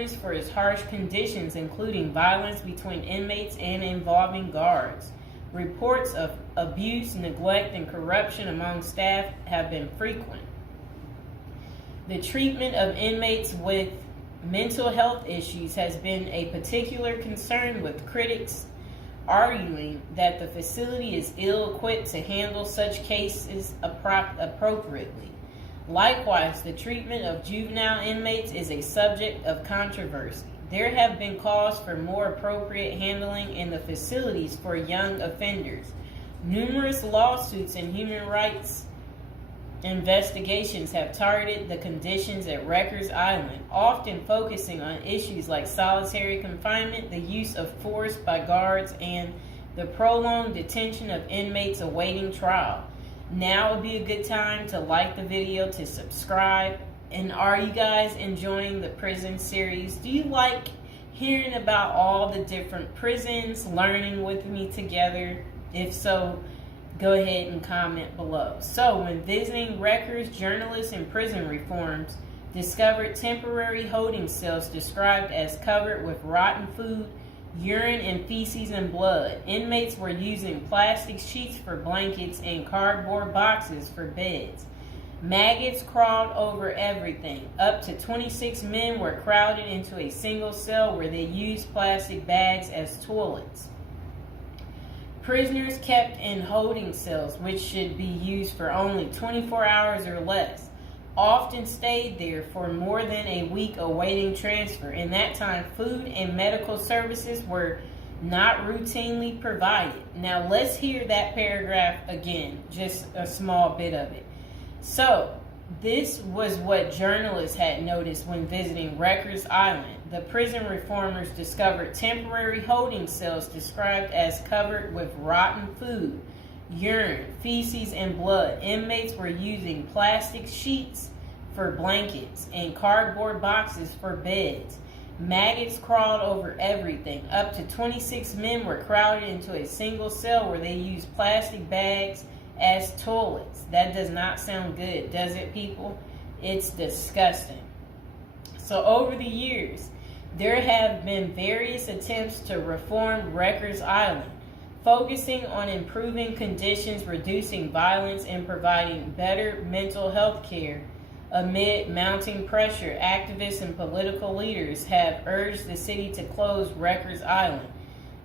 notorious for its harsh conditions, including violence between inmates and involving guards. Reports of abuse, neglect, and corruption among staff have been frequent. The treatment of inmates with mental health issues has been a particular concern, with critics arguing that the facility is ill-equipped to handle such cases appropriately. Likewise, the treatment of juvenile inmates is a subject of controversy. There have been calls for more appropriate handling in the facilities for young offenders. Numerous lawsuits and human rights investigations have targeted the conditions at Rikers Island, often focusing on issues like solitary confinement, the use of force by guards, and the prolonged detention of inmates awaiting trial. Now would be a good time to like the video, to subscribe. And are you guys enjoying the prison series? Do you like hearing about all the different prisons, learning with me together? If so, go ahead and comment below. So, when visiting Rikers, journalists and prison reforms discovered temporary holding cells described as covered with rotten food, urine and feces and blood. Inmates were using plastic sheets for blankets and cardboard boxes for beds. Maggots crawled over everything. Up to 26 men were crowded into a single cell where they used plastic bags as toilets. Prisoners kept in holding cells, which should be used for only 24 hours or less, often stayed there for more than a week awaiting transfer. In that time, food and medical services were not routinely provided. Now let's hear that paragraph again, just a small bit of it. So, this was what journalists had noticed when visiting Rikers Island. The prison reformers discovered temporary holding cells described as covered with rotten food, urine, feces, and blood. Inmates were using plastic sheets for blankets and cardboard boxes for beds. Maggots crawled over everything. Up to 26 men were crowded into a single cell where they used plastic bags as toilets. That does not sound good, does it, people? It's disgusting. So over the years, there have been various attempts to reform Rikers Island, focusing on improving conditions, reducing violence, and providing better mental health care. Amid mounting pressure, activists and political leaders have urged the city to close Rikers Island.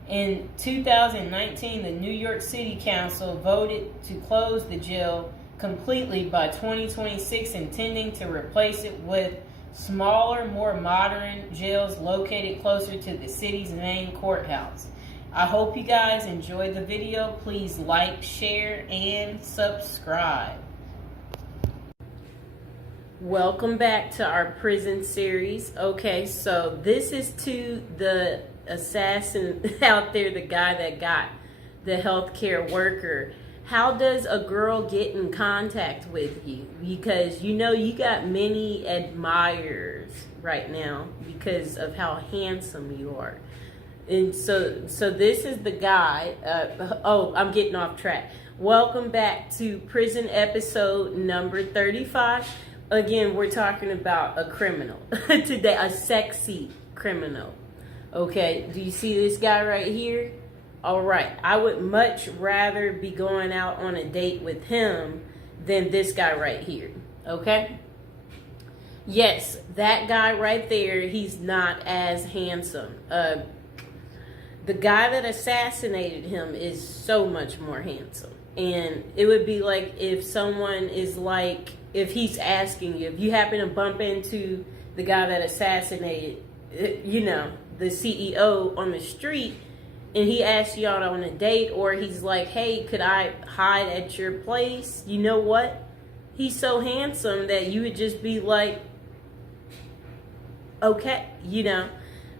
In 2019, the New York City Council voted to close the jail completely by 2026, intending to replace it with smaller, more modern jails located closer to the city's main courthouse. I hope you guys enjoyed the video. Please like, share, and subscribe. Welcome back to our prison series. Okay, so this is to the assassin out there, the guy that got the healthcare worker. How does a girl get in contact with you? Because you know you got many admirers right now because of how handsome you are. And so this is the guy. I'm getting off track. Welcome back to prison episode number 35. Again, we're talking about a criminal today, a sexy criminal. Okay, do you see this guy right here? All right, I would much rather be going out on a date with him than this guy right here, okay? Yes, that guy right there, he's not as handsome. The guy that assassinated him is so much more handsome. And it would be like if someone is like, if he's asking you, if you happen to bump into the guy that assassinated, the CEO on the street, and he asks you out on a date, or he's like, hey, could I hide at your place? You know what? He's so handsome that you would just be like, okay,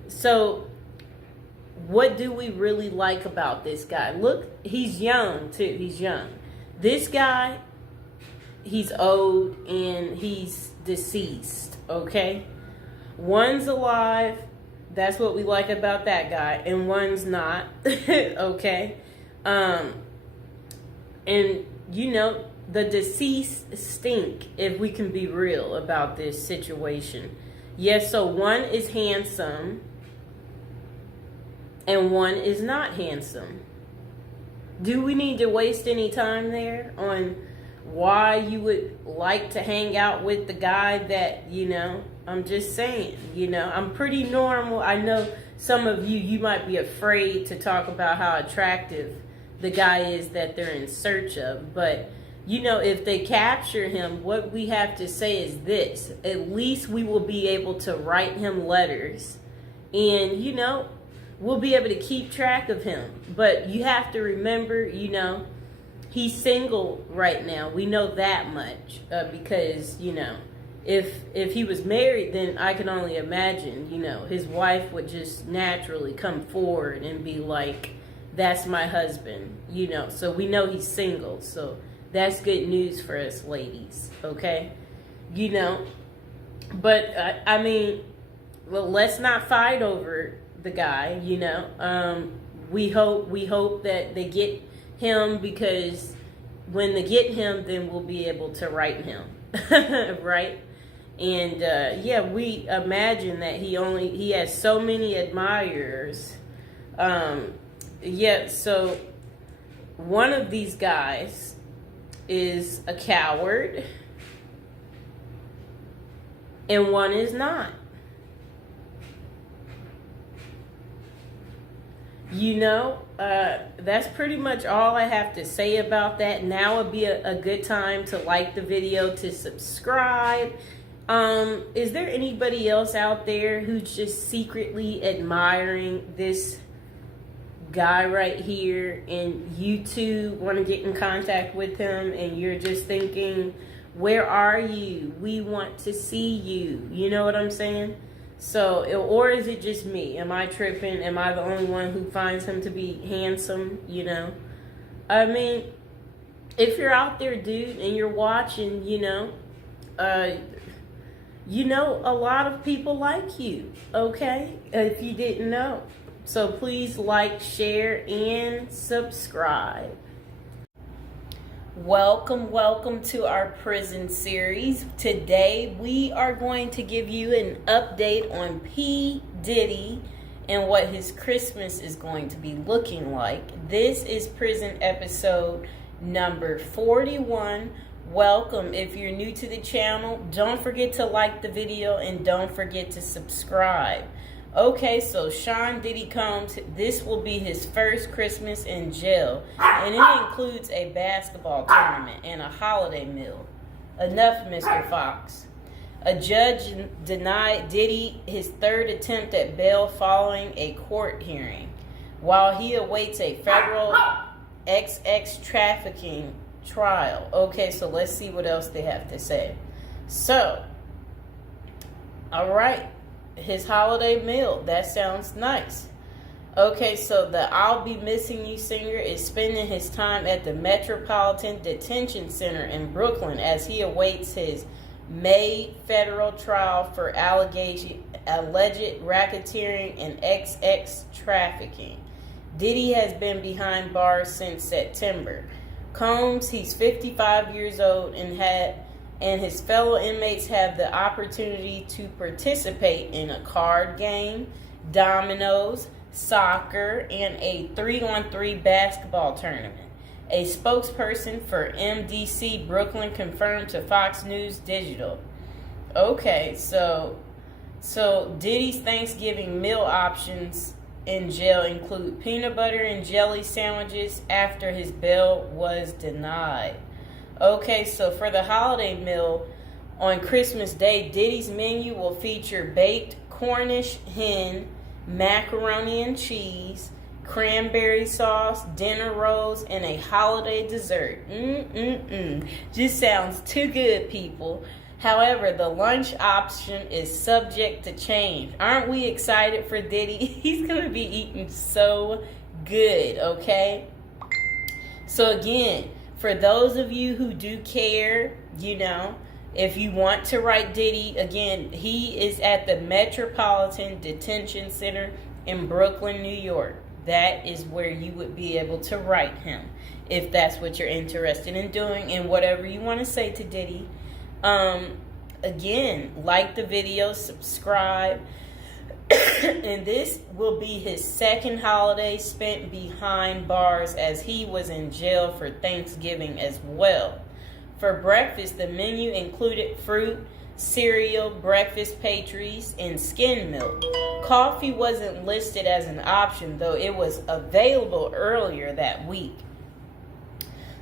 So what do we really like about this guy? Look, he's young too. He's young. This guy, he's old and he's deceased, okay? One's alive. That's what we like about that guy. And one's not, okay? And, the deceased stink, if we can be real about this situation. Yes, so one is handsome and one is not handsome. Do we need to waste any time there on why you would like to hang out with the guy that, I'm just saying, I'm pretty normal. I know some of you might be afraid to talk about how attractive the guy is that they're in search of. But, if they capture him, what we have to say is this. At least we will be able to write him letters and, we'll be able to keep track of him. But you have to remember, he's single right now. We know that much because, if he was married, then I can only imagine, his wife would just naturally come forward and be like, that's my husband, So we know he's single. So that's good news for us ladies, okay? But, well, let's not fight over the guy, we hope that they get him, because when they get him, then we'll be able to write him, right? And we imagine that he has so many admirers. So one of these guys is a coward and one is not. That's pretty much all I have to say about that. Now would be a good time to like the video, to subscribe. Is there anybody else out there who's just secretly admiring this guy right here, and you too want to get in contact with him, and you're just thinking, where are you? We want to see you. You know what I'm saying? So, or is it just me? Am I tripping? Am I the only one who finds him to be handsome? If you're out there, dude, and you're watching, a lot of people like you, okay? If you didn't know. So please like, share, and subscribe. Welcome to our prison series. Today we are going to give you an update on P. Diddy and what his Christmas is going to be looking like. This is prison episode number 41. Welcome. If you're new to the channel, don't forget to like the video and don't forget to subscribe. Okay, so Sean Diddy Combs, this will be his first Christmas in jail, and it includes a basketball tournament and a holiday meal. Enough, Mr. Fox. A judge denied Diddy his third attempt at bail following a court hearing, while he awaits a federal XX trafficking trial. Okay, so let's see what else they have to say. So, all right. His holiday meal, that sounds nice. Okay, so the I'll Be Missing You singer is spending his time at the Metropolitan Detention Center in Brooklyn as he awaits his May federal trial for alleged racketeering and XX trafficking. Diddy has been behind bars since September. Combs, he's 55 years old and his fellow inmates have the opportunity to participate in a card game, dominoes, soccer, and a 3-on-3 basketball tournament. A spokesperson for MDC Brooklyn confirmed to Fox News Digital. Okay, so Diddy's Thanksgiving meal options in jail include peanut butter and jelly sandwiches after his bail was denied. Okay, so for the holiday meal on Christmas Day, Diddy's menu will feature baked Cornish hen, macaroni and cheese, cranberry sauce, dinner rolls, and a holiday dessert. Just sounds too good, people. However, the lunch option is subject to change. Aren't we excited for Diddy? He's going to be eating so good, okay? So again, for those of you who do care, if you want to write Diddy, again, he is at the Metropolitan Detention Center in Brooklyn, New York. That is where you would be able to write him if that's what you're interested in doing, and whatever you want to say to Diddy. again, like the video, subscribe. And this will be his second holiday spent behind bars, as he was in jail for Thanksgiving as well. For breakfast, the menu included fruit, cereal, breakfast pastries, and skim milk. Coffee wasn't listed as an option, though it was available earlier that week.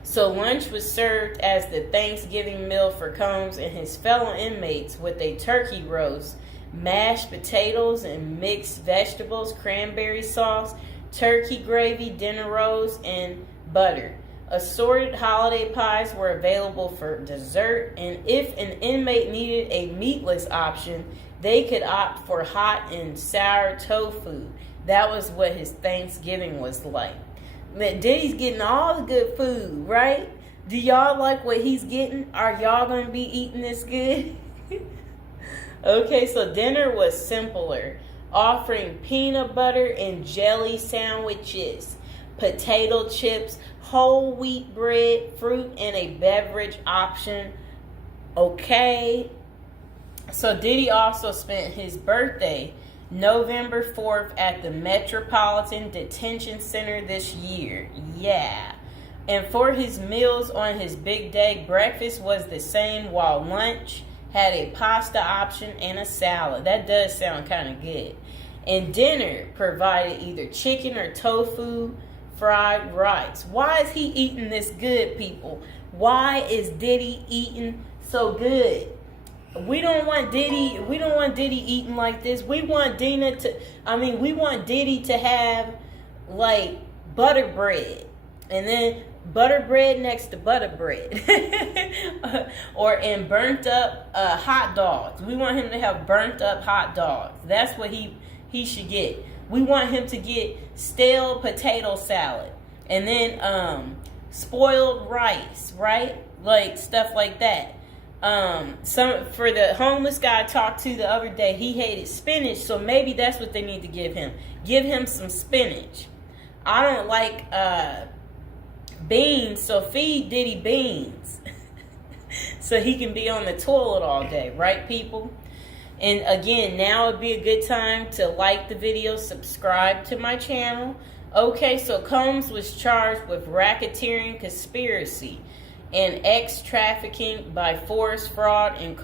So lunch was served as the Thanksgiving meal for Combs and his fellow inmates, with a turkey roast, mashed potatoes and mixed vegetables, cranberry sauce, turkey gravy, dinner rolls, and butter. Assorted holiday pies were available for dessert, and if an inmate needed a meatless option, they could opt for hot and sour tofu. That was what his Thanksgiving was like. Diddy's getting all the good food, right? Do y'all like what he's getting? Are y'all going to be eating this good? Okay, so dinner was simpler, offering peanut butter and jelly sandwiches, potato chips, whole wheat bread, fruit, and a beverage option. Okay. So Diddy also spent his birthday, November 4th, at the Metropolitan Detention Center this year. Yeah. And for his meals on his big day, breakfast was the same, while lunch had a pasta option and a salad. That does sound kind of good. And dinner provided either chicken or tofu, fried rice. Why is he eating this good, people? Why is Diddy eating so good? We don't want Diddy eating like this. We want Diddy to have like butter bread, and then butter bread next to butter bread. and burnt up hot dogs. We want him to have burnt up hot dogs. That's what he should get. We want him to get stale potato salad, and then spoiled rice, right? Like stuff like that. For the homeless guy I talked to the other day, he hated spinach, so maybe that's what they need to give him. Give him some spinach. I don't like beans, so feed Diddy beans. So he can be on the toilet all day, right, people? And again, now would be a good time to like the video, subscribe to my channel. Okay, so Combs was charged with racketeering, conspiracy, and trafficking by force, fraud, and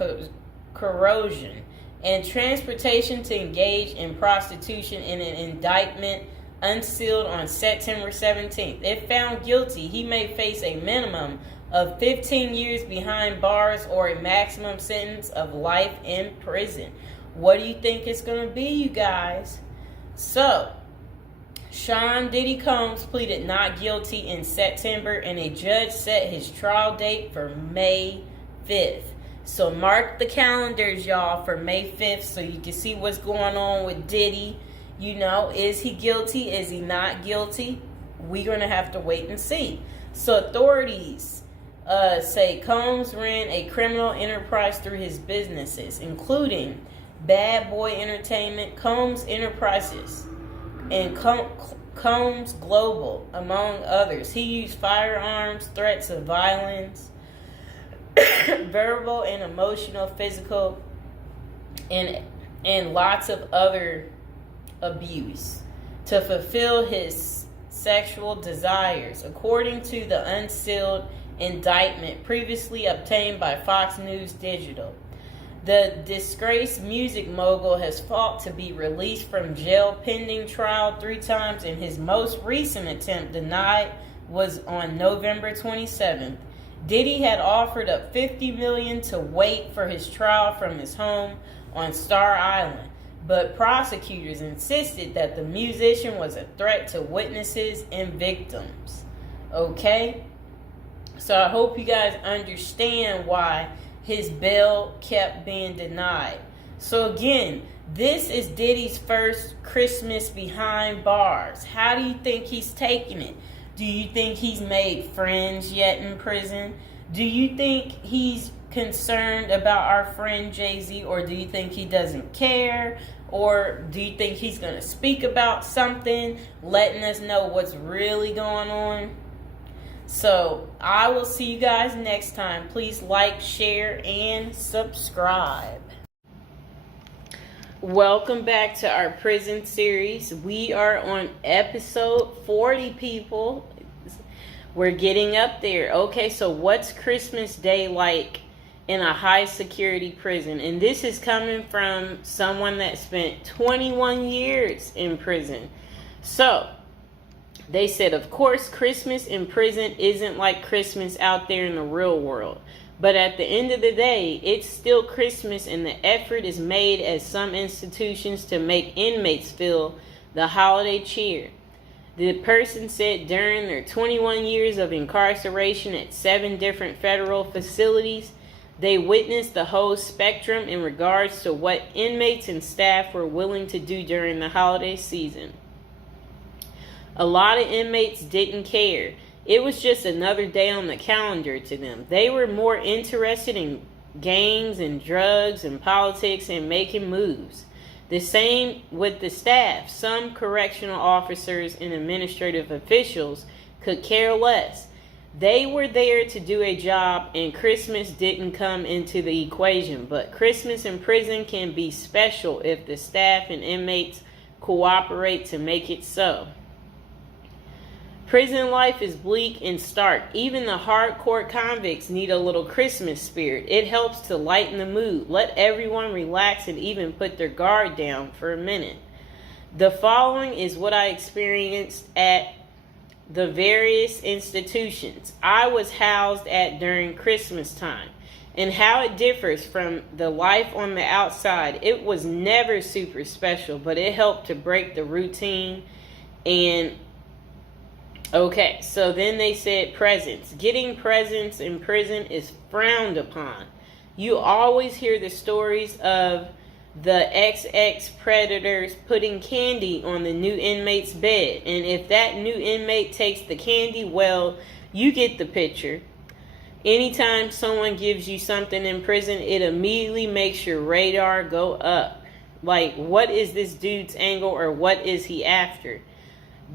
corrosion, and transportation to engage in prostitution in an indictment unsealed on September 17th. If found guilty, he may face a minimum of 15 years behind bars or a maximum sentence of life in prison. What do you think it's going to be, you guys? So, Sean Diddy Combs pleaded not guilty in September, and a judge set his trial date for May 5th. So mark the calendars, y'all, for May 5th so you can see what's going on with Diddy. You know, is he guilty? Is he not guilty? We're going to have to wait and see. So authorities say Combs ran a criminal enterprise through his businesses, including Bad Boy Entertainment, Combs Enterprises, and Combs Global, among others. He used firearms, threats of violence, verbal and emotional, physical, and lots of other abuse to fulfill his sexual desires, according to the unsealed indictment previously obtained by Fox News Digital. The disgraced music mogul has fought to be released from jail pending trial 3 times, and his most recent attempt, denied, was on November 27th. Diddy had offered up $50 million to wait for his trial from his home on Star Island, but prosecutors insisted that the musician was a threat to witnesses and victims. Okay? So I hope you guys understand why his bail kept being denied. So again, this is Diddy's first Christmas behind bars. How do you think he's taking it? Do you think he's made friends yet in prison? Do you think he's concerned about our friend Jay-Z, or do you think he doesn't care? Or do you think he's going to speak about something, letting us know what's really going on? So I will see you guys next time. Please like, share, and subscribe. Welcome back to our prison series. We are on episode 40, people. We're getting up there. Okay, so what's Christmas Day like in a high security prison? And this is coming from someone that spent 21 years in prison. So they said, of course, Christmas in prison isn't like Christmas out there in the real world. But at the end of the day, it's still Christmas, and the effort is made at some institutions to make inmates feel the holiday cheer. The person said during their 21 years of incarceration at 7 different federal facilities, they witnessed the whole spectrum in regards to what inmates and staff were willing to do during the holiday season. A lot of inmates didn't care. It was just another day on the calendar to them. They were more interested in gangs and drugs and politics and making moves. The same with the staff. Some correctional officers and administrative officials could care less. They were there to do a job, and Christmas didn't come into the equation. But Christmas in prison can be special if the staff and inmates cooperate to make it so. Prison life is bleak and stark. Even the hardcore convicts need a little Christmas spirit. It helps to lighten the mood, let everyone relax, and even put their guard down for a minute. The following is what I experienced at the various institutions I was housed at during Christmas time, and how it differs from the life on the outside. It was never super special, but it helped to break the routine. And okay, so then they said presents. Getting presents in prison is frowned upon. You always hear the stories of the XX predators putting candy on the new inmate's bed. And if that new inmate takes the candy, well, you get the picture. Anytime someone gives you something in prison, it immediately makes your radar go up. Like, what is this dude's angle, or what is he after?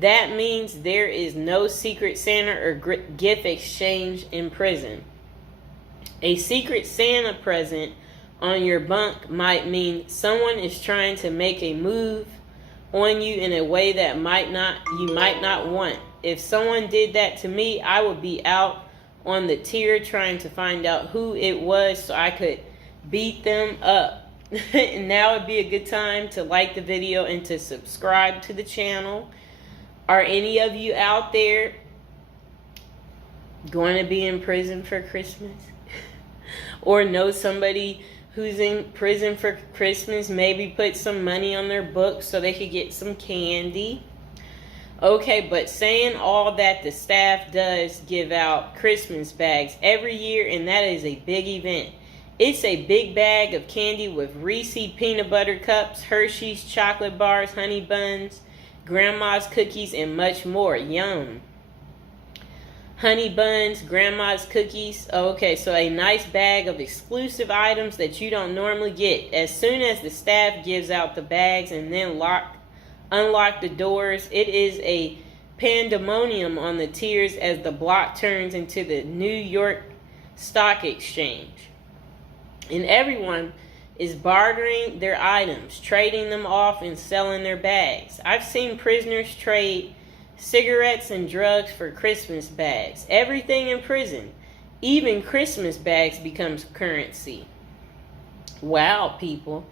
That means there is no secret Santa or gift exchange in prison. A secret Santa present on your bunk might mean someone is trying to make a move on you in a way that you might not want. If someone did that to me, I would be out on the tier trying to find out who it was so I could beat them up. And now would be a good time to like the video and to subscribe to the channel. Are any of you out there going to be in prison for Christmas? Or know somebody who's in prison for Christmas? Maybe put some money on their books so they could get some candy. Okay, but saying all that, the staff does give out Christmas bags every year, and that is a big event. It's a big bag of candy with Reese's peanut butter cups, Hershey's chocolate bars, honey buns, grandma's cookies, and much more. Yum. Honey buns, grandma's cookies. Okay, so a nice bag of exclusive items that you don't normally get. As soon as the staff gives out the bags and then unlock the doors, it is a pandemonium on the tiers as the block turns into the New York Stock Exchange. And everyone is bartering their items, trading them off, and selling their bags. I've seen prisoners trade cigarettes and drugs for Christmas bags. Everything in prison, even Christmas bags, becomes currency. Wow, people.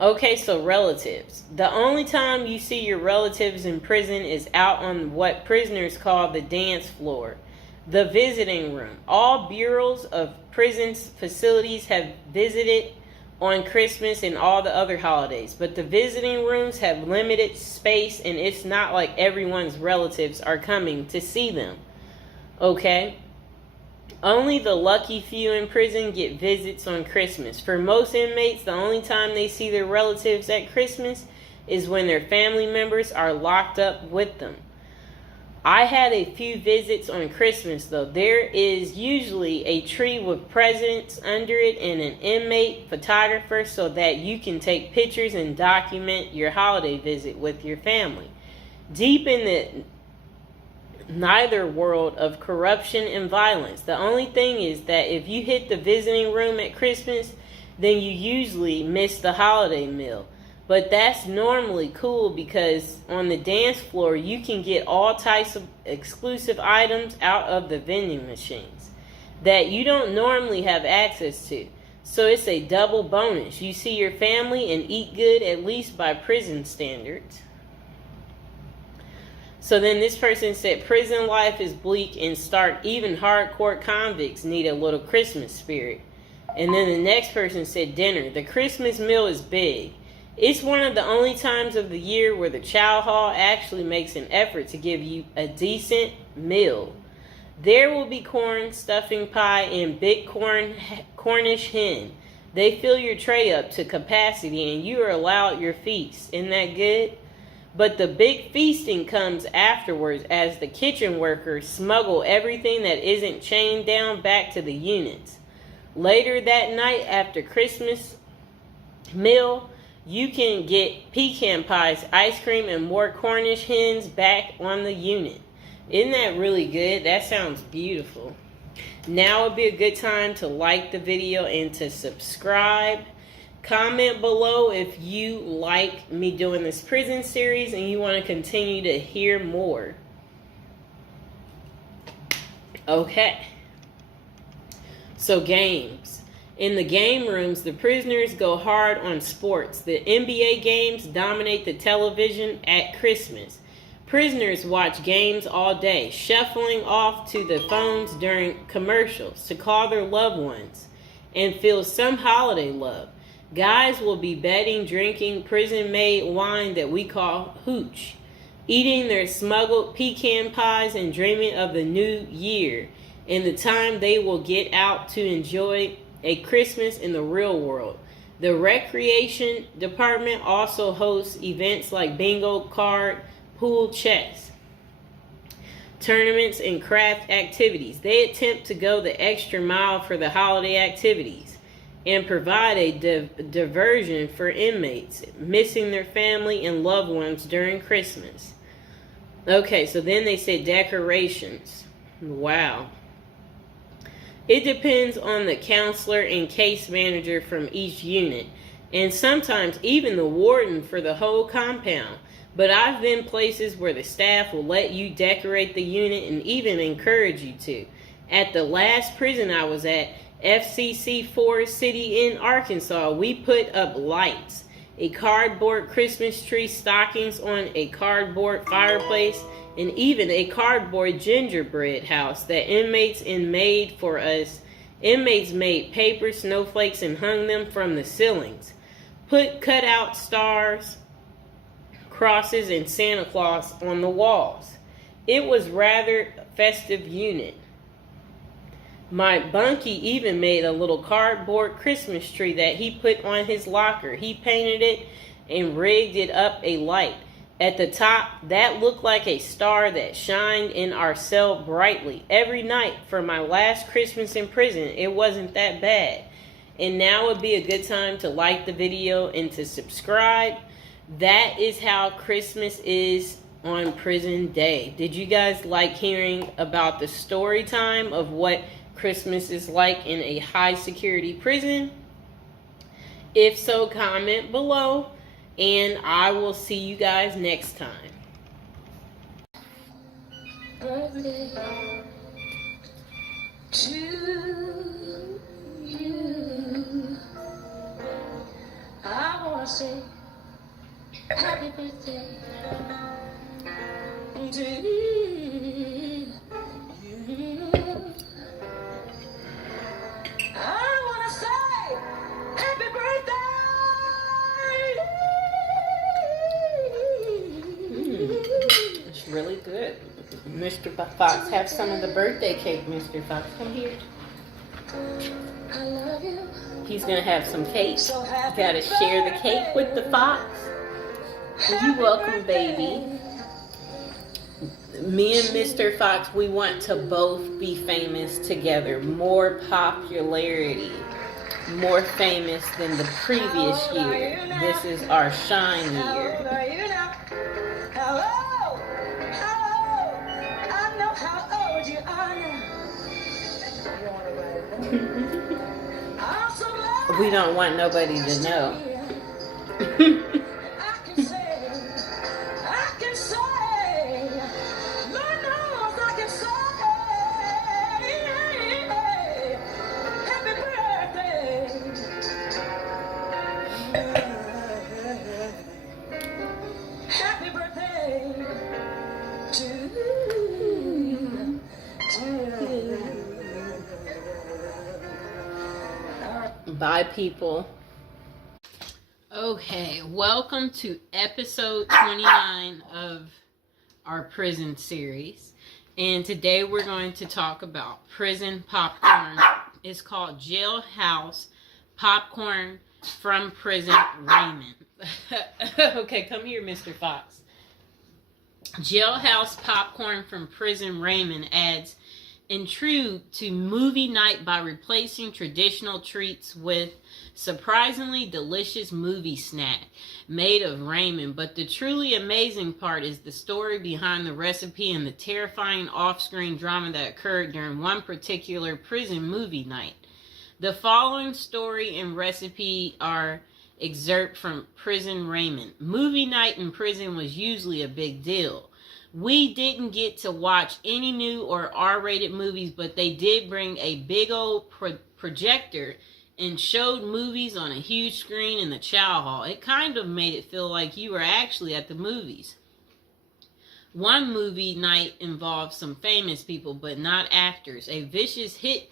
Okay, so relatives. The only time you see your relatives in prison is out on what prisoners call the dance floor, the visiting room. All bureaus of prison facilities have visited on Christmas and all the other holidays, but the visiting rooms have limited space, and it's not like everyone's relatives are coming to see them. Okay? Only the lucky few in prison get visits on Christmas. For most inmates, the only time they see their relatives at Christmas is when their family members are locked up with them. I had a few visits on Christmas, though. There is usually a tree with presents under it and an inmate photographer so that you can take pictures and document your holiday visit with your family. Deep in neither world of corruption and violence. The only thing is that if you hit the visiting room at Christmas, then you usually miss the holiday meal. But that's normally cool because on the dance floor, you can get all types of exclusive items out of the vending machines that you don't normally have access to. So it's a double bonus. You see your family and eat good, at least by prison standards. So then this person said, prison life is bleak and stark. Even hardcore convicts need a little Christmas spirit. And then the next person said, dinner. The Christmas meal is big. It's one of the only times of the year where the chow hall actually makes an effort to give you a decent meal. There will be corn, stuffing pie, and big Cornish hen. They fill your tray up to capacity and you are allowed your feast. Isn't that good? But the big feasting comes afterwards as the kitchen workers smuggle everything that isn't chained down back to the units. Later that night after Christmas meal, you can get pecan pies, ice cream, and more Cornish hens back on the unit. Isn't that really good? That sounds beautiful. Now would be a good time to like the video and to subscribe. Comment below if you like me doing this prison series and you want to continue to hear more. Okay. So games. In the game rooms, the prisoners go hard on sports. The NBA games dominate the television at Christmas. Prisoners watch games all day, shuffling off to the phones during commercials to call their loved ones and feel some holiday love. Guys will be betting, drinking prison-made wine that we call hooch, eating their smuggled pecan pies and dreaming of the new year and the time they will get out to enjoy a Christmas in the real world. The recreation department also hosts events like bingo card, pool, chess, tournaments, and craft activities. They attempt to go the extra mile for the holiday activities and provide a diversion for inmates missing their family and loved ones during Christmas. Okay, so then they said decorations. Wow. It depends on the counselor and case manager from each unit, and sometimes even the warden for the whole compound. But I've been places where the staff will let you decorate the unit and even encourage you to. At the last prison I was at, FCC Forest City in Arkansas, we put up lights, a cardboard Christmas tree, stockings on a cardboard fireplace, and even a cardboard gingerbread house that inmates made for us. Inmates made paper snowflakes and hung them from the ceilings. Put cutout stars, crosses, and Santa Claus on the walls. It was rather festive unit. My bunkie even made a little cardboard Christmas tree that he put on his locker. He painted it and rigged it up a light. At the top, that looked like a star that shined in our cell brightly. Every night for my last Christmas in prison, it wasn't that bad. And now would be a good time to like the video and to subscribe. That is how Christmas is on prison day. Did you guys like hearing about the story time of what Christmas is like in a high security prison? If so, comment below. And I will see you guys next time. Birthday to you. I want to say happy birthday to you. I want to say happy birthday. It's really good. Mr. Fox, have some of the birthday cake, Mr. Fox. Come here. I love you. He's going to have some cake. So you got to share the cake with the fox. You're welcome, baby. Me and Mr. Fox, we want to both be famous together. More popularity. More famous than the previous year. This is our shine year. Hello. We don't want nobody to know. Bye, people. Okay, welcome to episode 29 of our prison series. And today we're going to talk about prison popcorn. It's called Jailhouse Popcorn from Prison Raymond. Okay, come here, Mr. Fox. Jailhouse Popcorn from Prison Raymond adds intrigue to movie night by replacing traditional treats with surprisingly delicious movie snack made of Raymond. But the truly amazing part is the story behind the recipe and the terrifying off-screen drama that occurred during one particular prison movie night. The following story and recipe are excerpt from Prison Raymond. Movie night in prison was usually a big deal. We didn't get to watch any new or R-rated movies, but they did bring a big old projector and showed movies on a huge screen in the chow hall. It kind of made it feel like you were actually at the movies. One movie night involved some famous people, but not actors. A vicious hit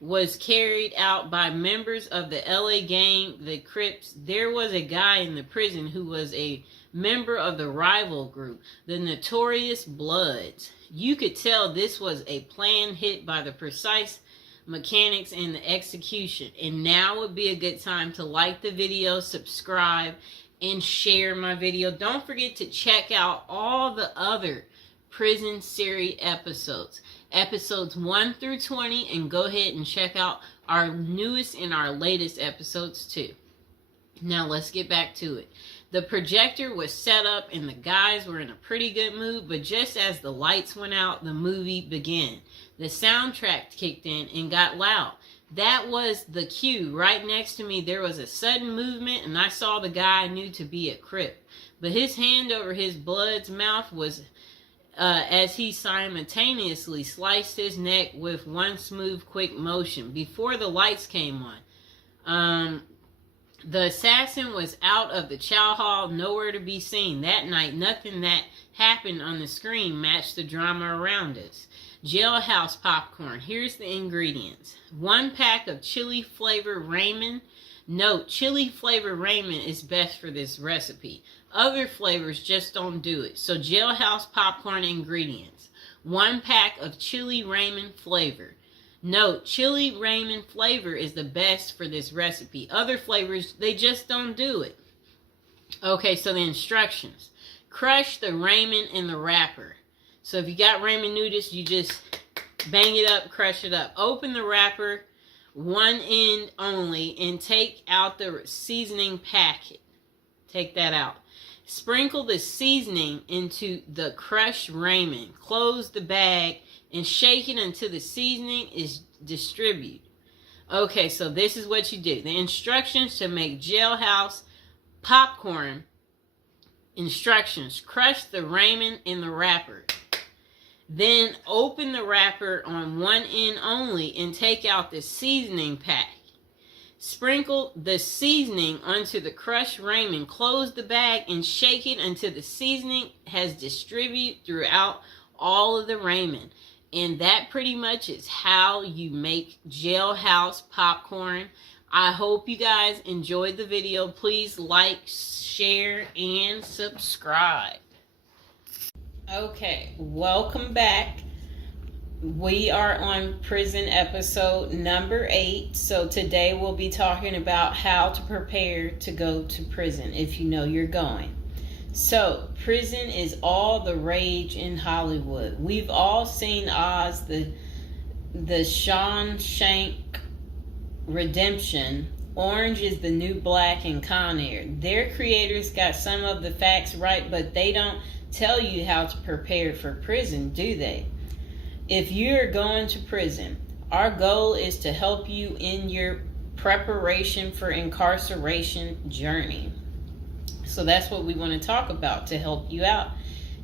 was carried out by members of the LA gang, the Crips. There was a guy in the prison who was a member of the rival group, the Notorious Bloods. You could tell this was a planned hit by the precise mechanics and the execution. And now would be a good time to like the video, subscribe, and share my video. Don't forget to check out all the other prison series episodes 1 through 20, and go ahead and check out our newest and our latest episodes too. Now let's get back to it. The projector was set up and the guys were in a pretty good mood, but just as the lights went out, the movie began. The soundtrack kicked in and got loud. That was the cue. Right next to me, there was a sudden movement, and I saw the guy I knew to be a Crip. But his hand over his blood's mouth was as he simultaneously sliced his neck with one smooth, quick motion before the lights came on. The assassin was out of the chow hall, nowhere to be seen. That night, nothing that happened on the screen matched the drama around us. Jailhouse popcorn. Here's the ingredients. 1 pack of chili flavor Raymond. Note, chili flavor Raymond is best for this recipe. Other flavors just don't do it. So Jailhouse popcorn ingredients. 1 pack of chili Raymond flavor. Note, chili Raymond flavor is the best for this recipe. Other flavors, they just don't do it. Okay, so the instructions. Crush the Raymond in the wrapper. So if you got Raymond noodles, you just bang it up, crush it up. Open the wrapper, one end only, and take out the seasoning packet. Take that out. Sprinkle the seasoning into the crushed Raymond. Close the bag and shake it until the seasoning is distributed. Okay, so this is what you do. The instructions to make Jailhouse popcorn. Instructions. Crush the Raymond in the wrapper. Then open the wrapper on one end only and take out the seasoning pack. Sprinkle the seasoning onto the crushed Raymond. Close the bag and shake it until the seasoning has distributed throughout all of the Raymond. And that pretty much is how you make Jailhouse popcorn. I hope you guys enjoyed the video. Please like, share, and subscribe. Okay, welcome back. We are on prison episode number 8. So today we'll be talking about how to prepare to go to prison if you know you're going. So, prison is all the rage in Hollywood. We've all seen Oz, the Shawshank Redemption, Orange is the New Black, and Con Air. Their creators got some of the facts right, but they don't tell you how to prepare for prison, do they? If you're going to prison, Our goal is to help you in your preparation for incarceration journey. So that's what we want to talk about to help you out.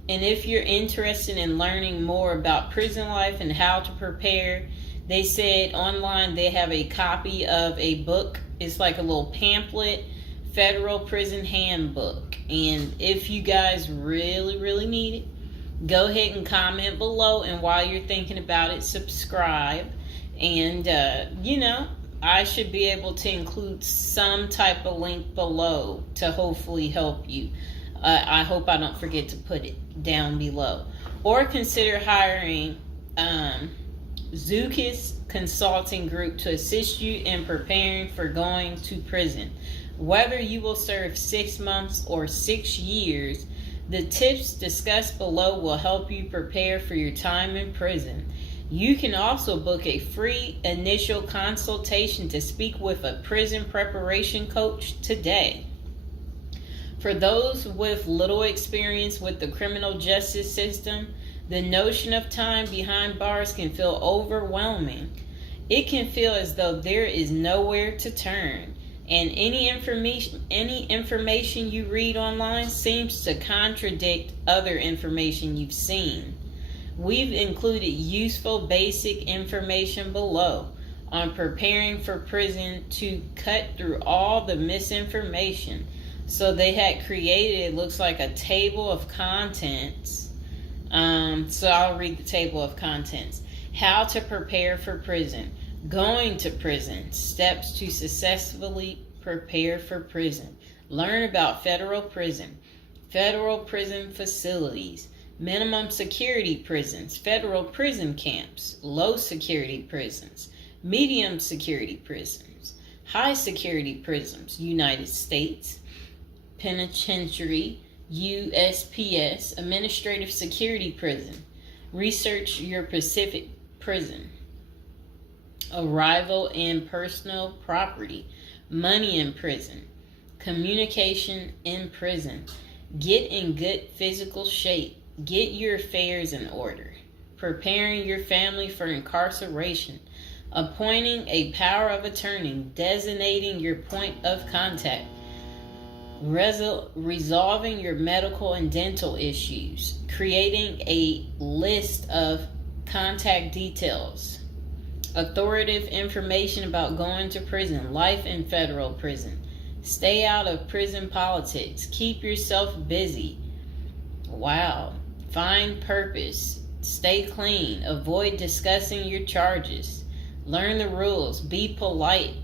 And if you're interested in learning more about prison life and how to prepare, they said online they have a copy of a book. It's like a little pamphlet, Federal Prison Handbook. And if you guys really need it, go ahead and comment below. And while you're thinking about it, subscribe. And, I should be able to include some type of link below to hopefully help you. I hope I don't forget to put it down below. Or consider hiring Zukis Consulting Group to assist you in preparing for going to prison. Whether you will serve 6 months or 6 years, the tips discussed below will help you prepare for your time in prison. You can also book a free initial consultation to speak with a prison preparation coach today. For those with little experience with the criminal justice system, the notion of time behind bars can feel overwhelming. It can feel as though there is nowhere to turn, and any information you read online seems to contradict other information you've seen. We've included useful basic information below on preparing for prison to cut through all the misinformation. So they had created, it looks like a table of contents. So I'll read the table of contents. How to prepare for prison. Going to prison. Steps to successfully prepare for prison. Learn about federal prison facilities. Minimum security prisons, federal prison camps, low security prisons, medium security prisons, high security prisons, United States Penitentiary, USPS, administrative security prison. Research your Pacific prison. Arrival and personal property, money in prison, communication in prison. Get in good physical shape. Get your affairs in order. Preparing your family for incarceration. Appointing a power of attorney. Designating your point of contact. Resolving your medical and dental issues. Creating a list of contact details. Authoritative information about going to prison. Life in federal prison. Stay out of prison politics. Keep yourself busy. Wow. Find purpose. Stay clean. Avoid discussing your charges. Learn the rules. Be polite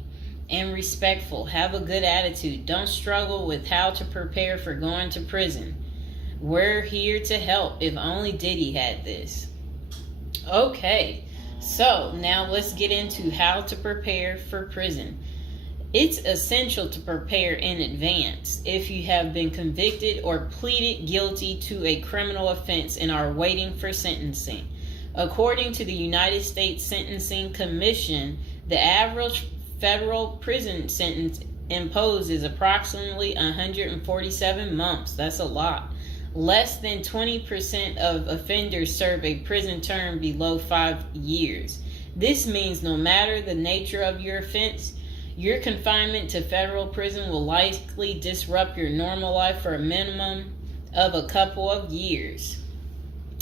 and respectful. Have a good attitude. Don't struggle with how to prepare for going to prison. We're here to help. If only Diddy had this. Okay, so now let's get into how to prepare for prison. It's essential to prepare in advance if you have been convicted or pleaded guilty to a criminal offense and are waiting for sentencing. According to the United States Sentencing Commission, the average federal prison sentence imposed is approximately 147 months. That's a lot. Less than 20% of offenders serve a prison term below 5 years. This means no matter the nature of your offense, your confinement to federal prison will likely disrupt your normal life for a minimum of a couple of years.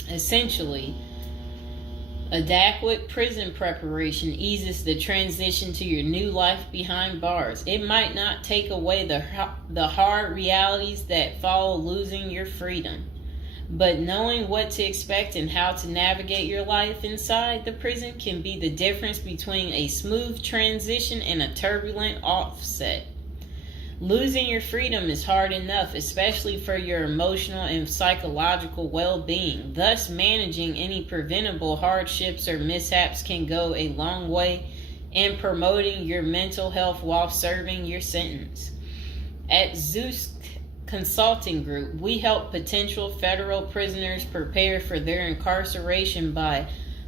Essentially, adequate prison preparation eases the transition to your new life behind bars. It might not take away the hard realities that follow losing your freedom, but knowing what to expect and how to navigate your life inside the prison can be the difference between a smooth transition and a turbulent offset. Losing your freedom is hard enough, especially for your emotional and psychological well-being. Thus, managing any preventable hardships or mishaps can go a long way in promoting your mental health while serving your sentence. At Zeus Consulting Group, we help potential federal prisoners prepare for their incarceration by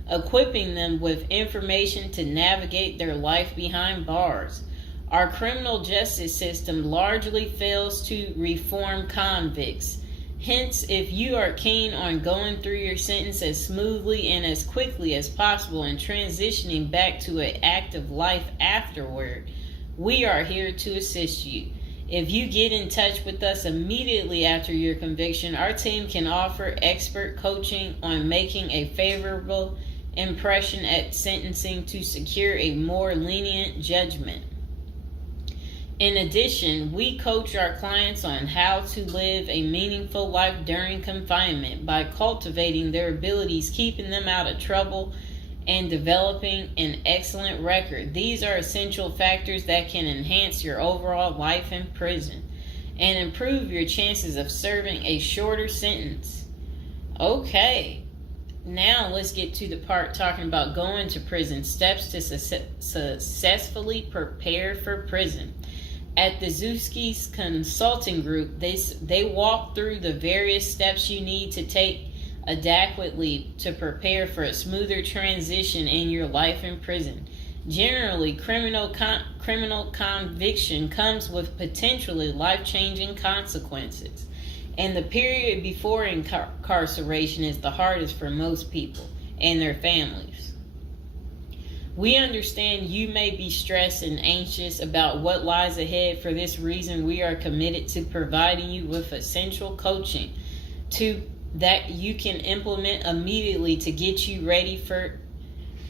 equipping them with information to navigate their life behind bars. Our criminal justice system largely fails to reform convicts. Hence, if you are keen on going through your sentence as smoothly and as quickly as possible and transitioning back to an active life afterward, we are here to assist you. If you get in touch with us immediately after your conviction, our team can offer expert coaching on making a favorable impression at sentencing to secure a more lenient judgment. In addition, we coach our clients on how to live a meaningful life during confinement by cultivating their abilities, keeping them out of trouble, and developing an excellent record. These are essential factors that can enhance your overall life in prison and improve your chances of serving a shorter sentence. Okay, now let's get to the part talking about going to prison, steps to successfully prepare for prison. At the Zuski's Consulting Group, they walk through the various steps you need to take adequately to prepare for a smoother transition in your life in prison. Generally, criminal conviction comes with potentially life-changing consequences, and the period before incarceration is the hardest for most people and their families. We understand you may be stressed and anxious about what lies ahead. For this reason, we are committed to providing you with essential coaching that you can implement immediately to get you ready for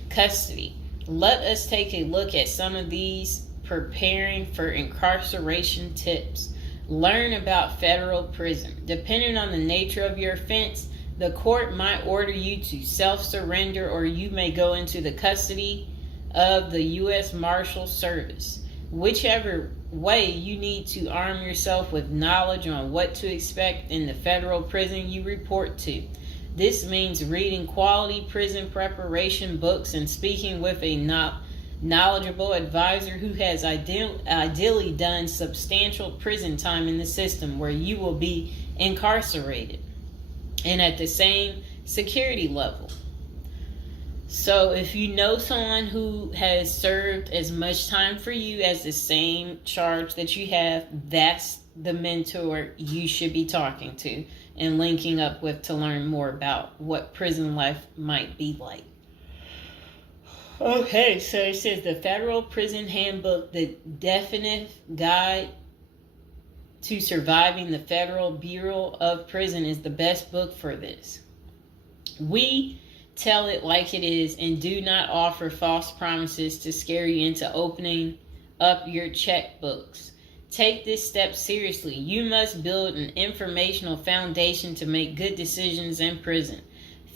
custody. Let us take a look at some of these preparing for incarceration tips. Learn about federal prison. Depending on the nature of your offense, the court might order you to self-surrender, or you may go into the custody of the U.S. Marshal Service. Whichever way, you need to arm yourself with knowledge on what to expect in the federal prison you report to. This means reading quality prison preparation books and speaking with a knowledgeable advisor who has ideally done substantial prison time in the system where you will be incarcerated and at the same security level. So if you know someone who has served as much time for you as the same charge that you have, that's the mentor you should be talking to and linking up with to learn more about what prison life might be like. Okay, so it says the Federal Prison Handbook, the definitive guide to surviving the Federal Bureau of Prison, is the best book for this. We tell it like it is and do not offer false promises to scare you into opening up your checkbooks. Take this step seriously. You must build an informational foundation to make good decisions in prison.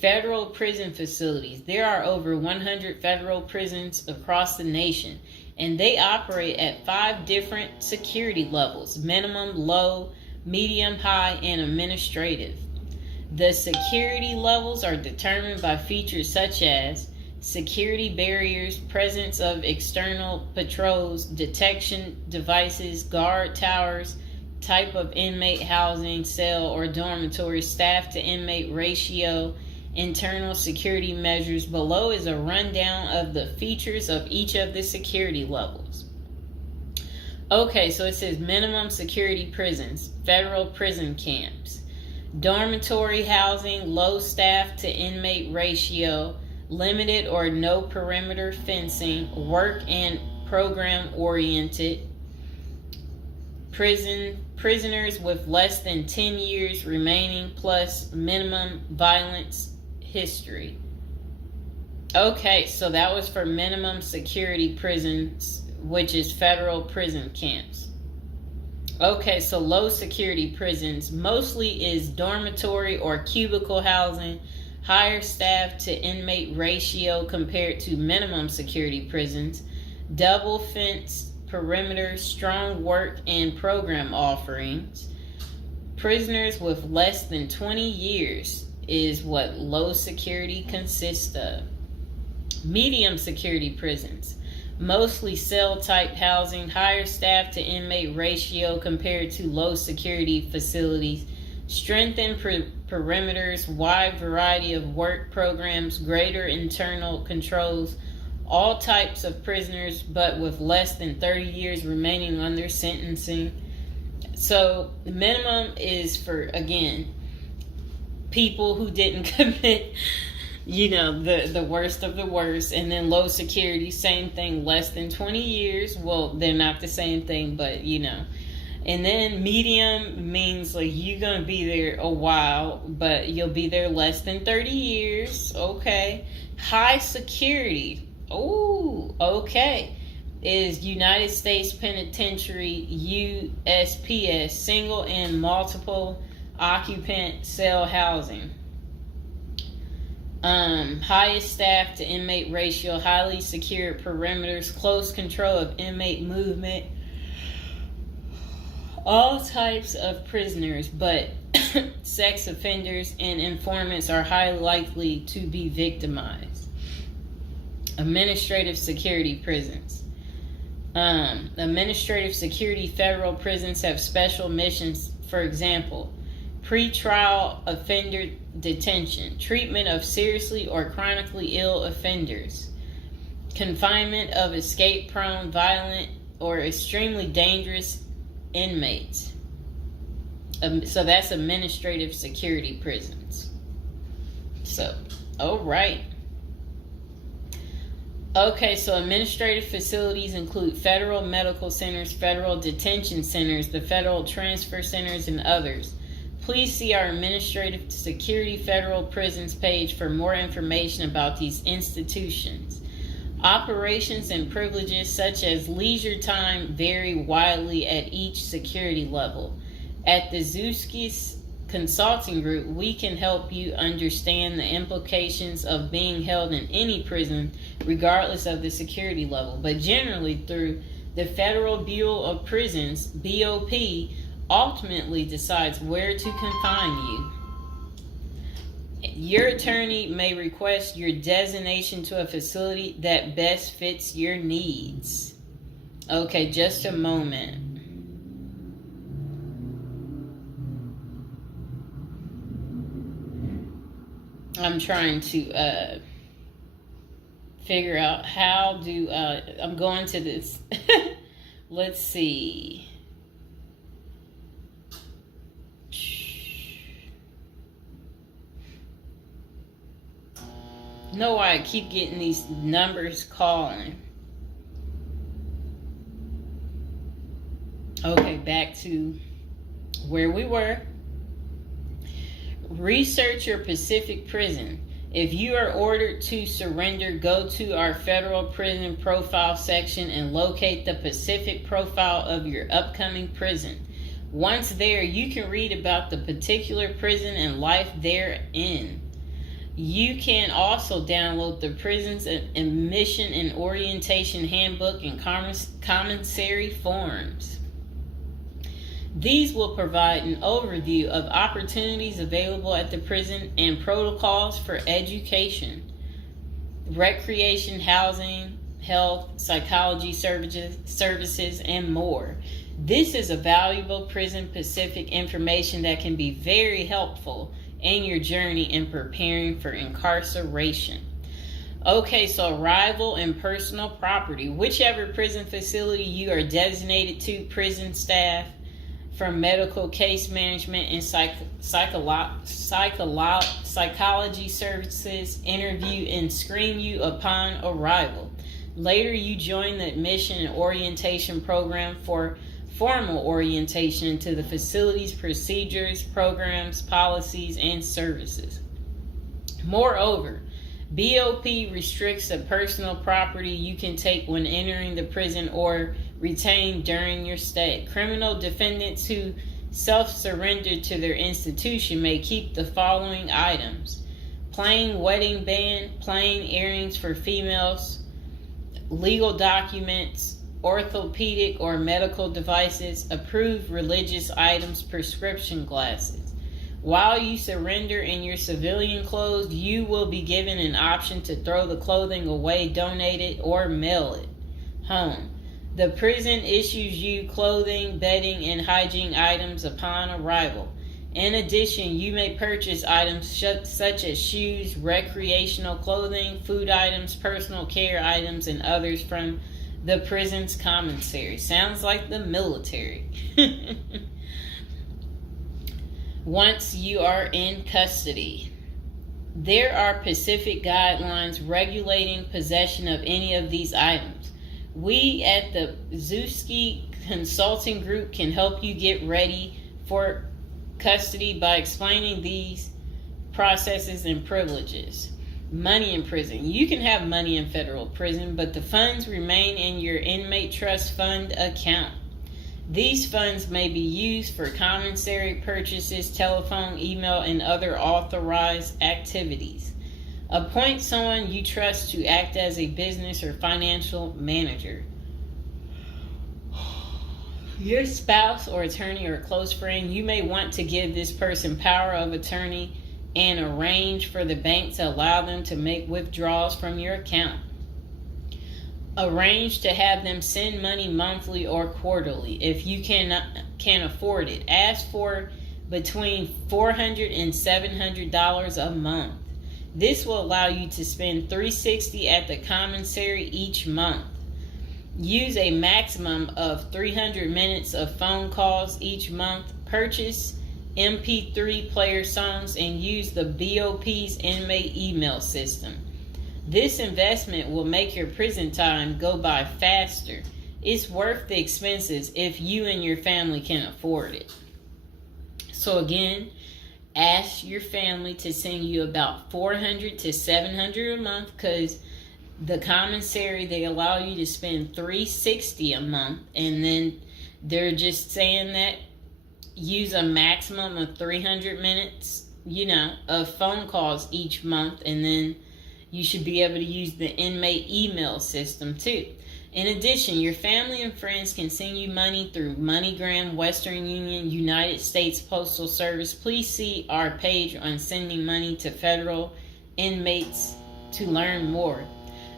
Federal prison facilities. There are over 100 federal prisons across the nation, and they operate at 5 different security levels: minimum, low, medium, high, and administrative. The security levels are determined by features such as security barriers, presence of external patrols, detection devices, guard towers, type of inmate housing, cell or dormitory, staff to inmate ratio, internal security measures. Below is a rundown of the features of each of the security levels. Okay, so it says minimum security prisons, federal prison camps. Dormitory housing, low staff to inmate ratio, limited or no perimeter fencing, work and program oriented. Prisoners with less than 10 years remaining plus minimum violence history. Okay, so that was for minimum security prisons, which is federal prison camps. Okay, so low security prisons mostly is dormitory or cubicle housing, higher staff to inmate ratio compared to minimum security prisons, double fence perimeter, strong work and program offerings. Prisoners with less than 20 years is what low security consists of. Medium security prisons, mostly cell type housing, higher staff to inmate ratio compared to low security facilities, strengthened perimeters, wide variety of work programs, greater internal controls, all types of prisoners but with less than 30 years remaining on their sentencing. So the minimum is for, again, people who didn't commit, the worst of the worst. And then low security, same thing, less than 20 years. Well, they're not the same thing, but And then medium means like you're going to be there a while, but you'll be there less than 30 years. Okay. High security. Oh, okay. Is United States Penitentiary, USPS, single and multiple occupant cell housing. Highest staff to inmate ratio, highly secure perimeters, close control of inmate movement, all types of prisoners, but sex offenders and informants are highly likely to be victimized. Administrative security prisons. Administrative security federal prisons have special missions. For example, pre-trial offender detention, treatment of seriously or chronically ill offenders, confinement of escape-prone, violent, or extremely dangerous inmates. So that's administrative security prisons. So, all right. Okay, so administrative facilities include federal medical centers, federal detention centers, the federal transfer centers, and others. Please see our Administrative Security Federal Prisons page for more information about these institutions. Operations and privileges such as leisure time vary widely at each security level. At the Zuskis Consulting Group, we can help you understand the implications of being held in any prison, regardless of the security level. But generally, through the Federal Bureau of Prisons, BOP, ultimately decides where to confine you. Your attorney may request your designation to a facility that best fits your needs. Okay, just a moment. I'm trying to figure out how do I'm going to this. Let's see. Know why I keep getting these numbers calling. Okay, back to where we were. Research your Pacific prison. If you are ordered to surrender, go to our federal prison profile section and locate the Pacific profile of your upcoming prison. Once there, you can read about the particular prison and life therein. You can also download the prison's admission and orientation handbook and commissary forms. These will provide an overview of opportunities available at the prison and protocols for education, recreation, housing, health, psychology services, and more. This is a valuable Prison Pacific information that can be very helpful in your journey in preparing for incarceration. Okay, so arrival and personal property. Whichever prison facility you are designated to, prison staff from medical case management and psychology services interview and screen you upon arrival. Later, you join the admission and orientation program for formal orientation into the facility's procedures, programs, policies, and services. Moreover, BOP restricts the personal property you can take when entering the prison or retain during your stay. Criminal defendants who self-surrender to their institution may keep the following items: plain wedding band, plain earrings for females, legal documents, orthopedic or medical devices, approved religious items, prescription glasses. While you surrender in your civilian clothes, you will be given an option to throw the clothing away, donate it, or mail it home. The prison issues you clothing, bedding, and hygiene items upon arrival. In addition, you may purchase items such as shoes, recreational clothing, food items, personal care items, and others from the prison's commissary. Sounds like the military. once you are in custody. There are specific guidelines regulating possession of any of these items. We at the Zuski Consulting Group can help you get ready for custody by explaining these processes and privileges. Money in prison. You can have money in federal prison, but the funds remain in your inmate trust fund account. These funds may be used for commissary purchases, telephone, email, and other authorized activities. Appoint someone you trust to act as a business or financial manager. Your spouse or attorney or close friend, you may want to give this person power of attorney and arrange for the bank to allow them to make withdrawals from your account. Arrange to have them send money monthly or quarterly if you can afford it. Ask for between $400 and $700 a month. This will allow you to spend $360 at the commissary each month. Use a maximum of 300 minutes of phone calls each month. Purchase MP3 player songs and use the BOP's inmate email system. This investment will make your prison time go by faster. It's worth the expenses if you and your family can afford it. So again, ask your family to send you about $400 to $700 a month, because the commissary, they allow you to spend $360 a month, and then they're just saying that use a maximum of 300 minutes, of phone calls each month, and then you should be able to use the inmate email system too. In addition, your family and friends can send you money through MoneyGram, Western Union, United States Postal Service. Please see our page on sending money to federal inmates to learn more.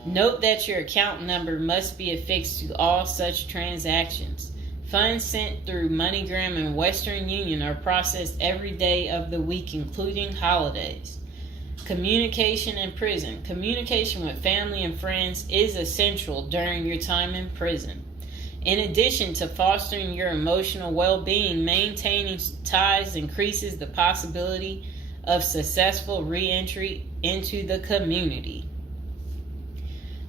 Note that your account number must be affixed to all such transactions. Funds sent through MoneyGram and Western Union are processed every day of the week, including holidays. Communication in prison. Communication with family and friends is essential during your time in prison. In addition to fostering your emotional well-being, maintaining ties increases the possibility of successful re-entry into the community.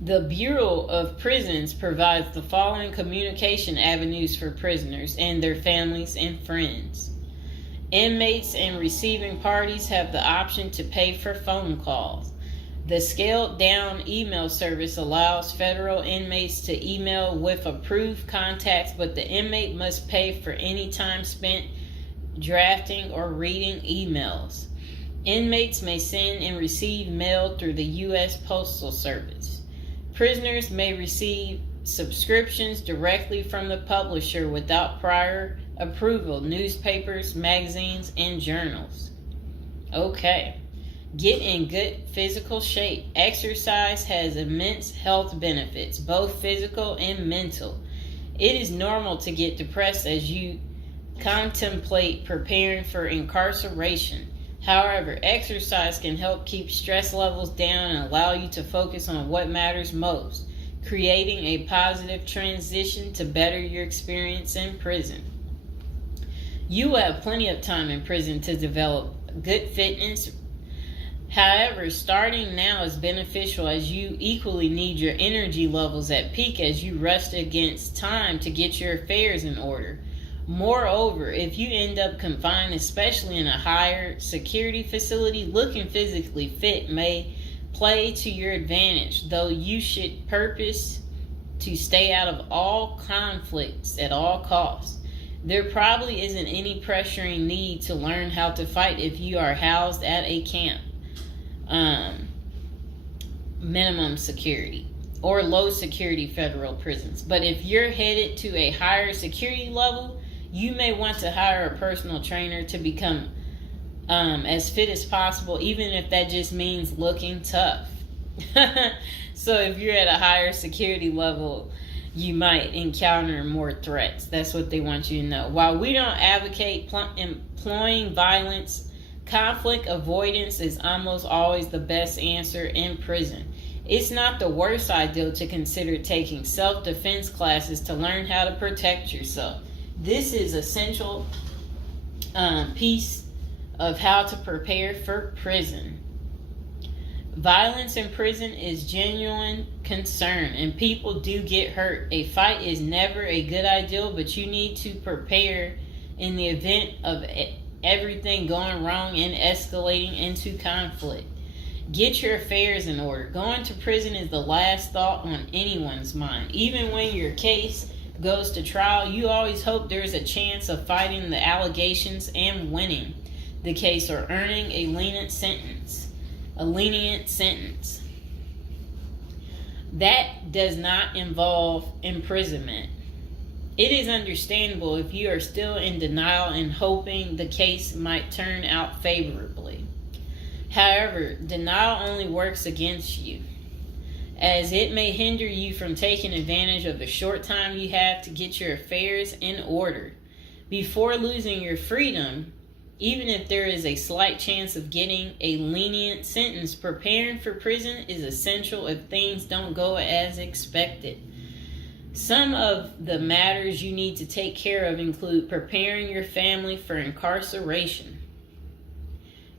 The Bureau of Prisons provides the following communication avenues for prisoners and their families and friends. Inmates and receiving parties have the option to pay for phone calls. The scaled-down email service allows federal inmates to email with approved contacts, but the inmate must pay for any time spent drafting or reading emails. Inmates may send and receive mail through the U.S. Postal Service. Prisoners may receive subscriptions directly from the publisher without prior approval, newspapers, magazines, and journals. Okay. Get in good physical shape. Exercise has immense health benefits, both physical and mental. It is normal to get depressed as you contemplate preparing for incarceration. However, exercise can help keep stress levels down and allow you to focus on what matters most, creating a positive transition to better your experience in prison. You will have plenty of time in prison to develop good fitness. However, starting now is beneficial as you equally need your energy levels at peak as you rush against time to get your affairs in order. Moreover, if you end up confined, especially in a higher security facility, looking physically fit may play to your advantage, though you should purpose to stay out of all conflicts at all costs. There probably isn't any pressuring need to learn how to fight if you are housed at a camp, minimum security, or low security federal prisons. But if you're headed to a higher security level, you may want to hire a personal trainer to become as fit as possible, even if that just means looking tough. So if you're at a higher security level, you might encounter more threats. That's what they want you to know. While we don't advocate employing violence, conflict avoidance is almost always the best answer in prison. It's not the worst idea to consider taking self-defense classes to learn how to protect yourself. This is essential piece of how to prepare for prison. Violence in prison is genuine concern, and people do get hurt. A fight is never a good idea, but you need to prepare in the event of everything going wrong and escalating into conflict. Get your affairs in order. Going to prison is the last thought on anyone's mind. Even when your case goes to trial, you always hope there's a chance of fighting the allegations and winning the case or earning a lenient sentence. That does not involve imprisonment. It is understandable if you are still in denial and hoping the case might turn out favorably. However, denial only works against you, as it may hinder you from taking advantage of the short time you have to get your affairs in order. Before losing your freedom, even if there is a slight chance of getting a lenient sentence, preparing for prison is essential if things don't go as expected. Some of the matters you need to take care of include preparing your family for incarceration.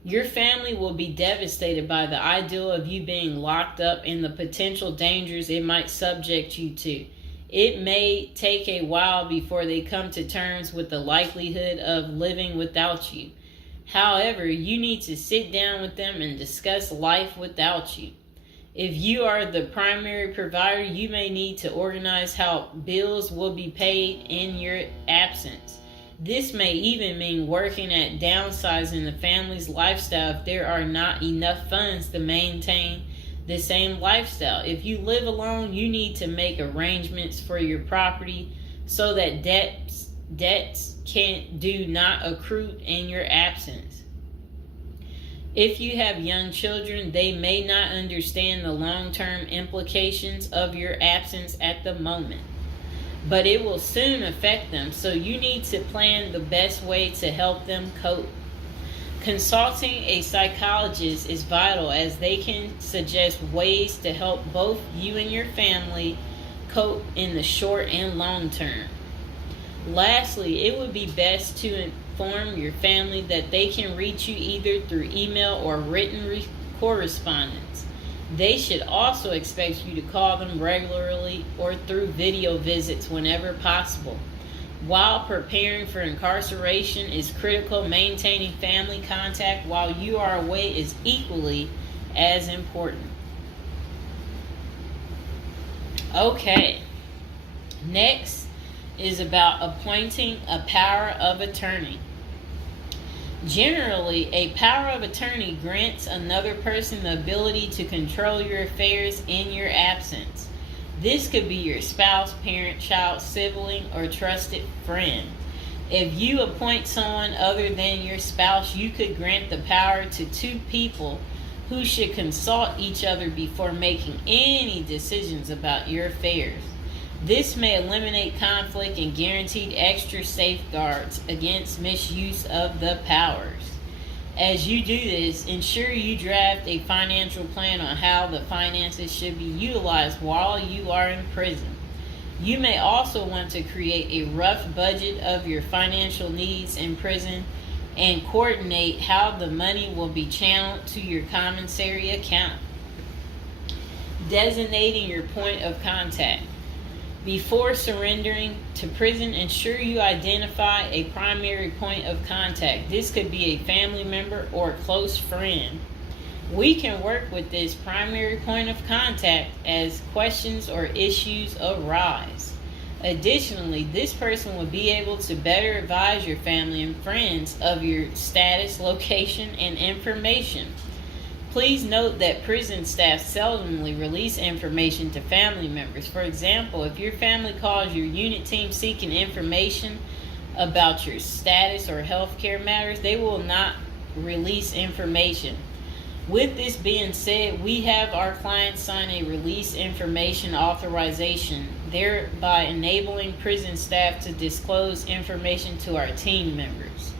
Your family will be devastated by the idea of you being locked up and the potential dangers it might subject you to. It may take a while before they come to terms with the likelihood of living without you. However, you need to sit down with them and discuss life without you. If you are the primary provider, you may need to organize how bills will be paid in your absence. This may even mean working at downsizing the family's lifestyle if there are not enough funds to maintain the same lifestyle. If you live alone, you need to make arrangements for your property so that debts do not accrue in your absence. If you have young children, they may not understand the long-term implications of your absence at the moment, but it will soon affect them, so you need to plan the best way to help them cope. Consulting a psychologist is vital, as they can suggest ways to help both you and your family cope in the short and long term. Lastly, it would be best to inform your family that they can reach you either through email or written correspondence. They should also expect you to call them regularly or through video visits whenever possible. While preparing for incarceration is critical, maintaining family contact while you are away is equally as important. Okay, next is about appointing a power of attorney. Generally, a power of attorney grants another person the ability to control your affairs in your absence. This could be your spouse, parent, child, sibling, or trusted friend. If you appoint someone other than your spouse, you could grant the power to two people who should consult each other before making any decisions about your affairs. This may eliminate conflict and guarantee extra safeguards against misuse of the powers. As you do this, ensure you draft a financial plan on how the finances should be utilized while you are in prison. You may also want to create a rough budget of your financial needs in prison and coordinate how the money will be channeled to your commissary account. Designating your point of contact. Before surrendering to prison, ensure you identify a primary point of contact. This could be a family member or a close friend. We can work with this primary point of contact as questions or issues arise. Additionally, this will be able to better advise your family and friends of your status, location, and information. Please note that prison staff seldomly release information to family members. For example, if your family calls your unit team seeking information about your status or healthcare matters, they will not release information. With this being said, we have our clients sign a release information authorization, thereby enabling prison staff to disclose information to our team members.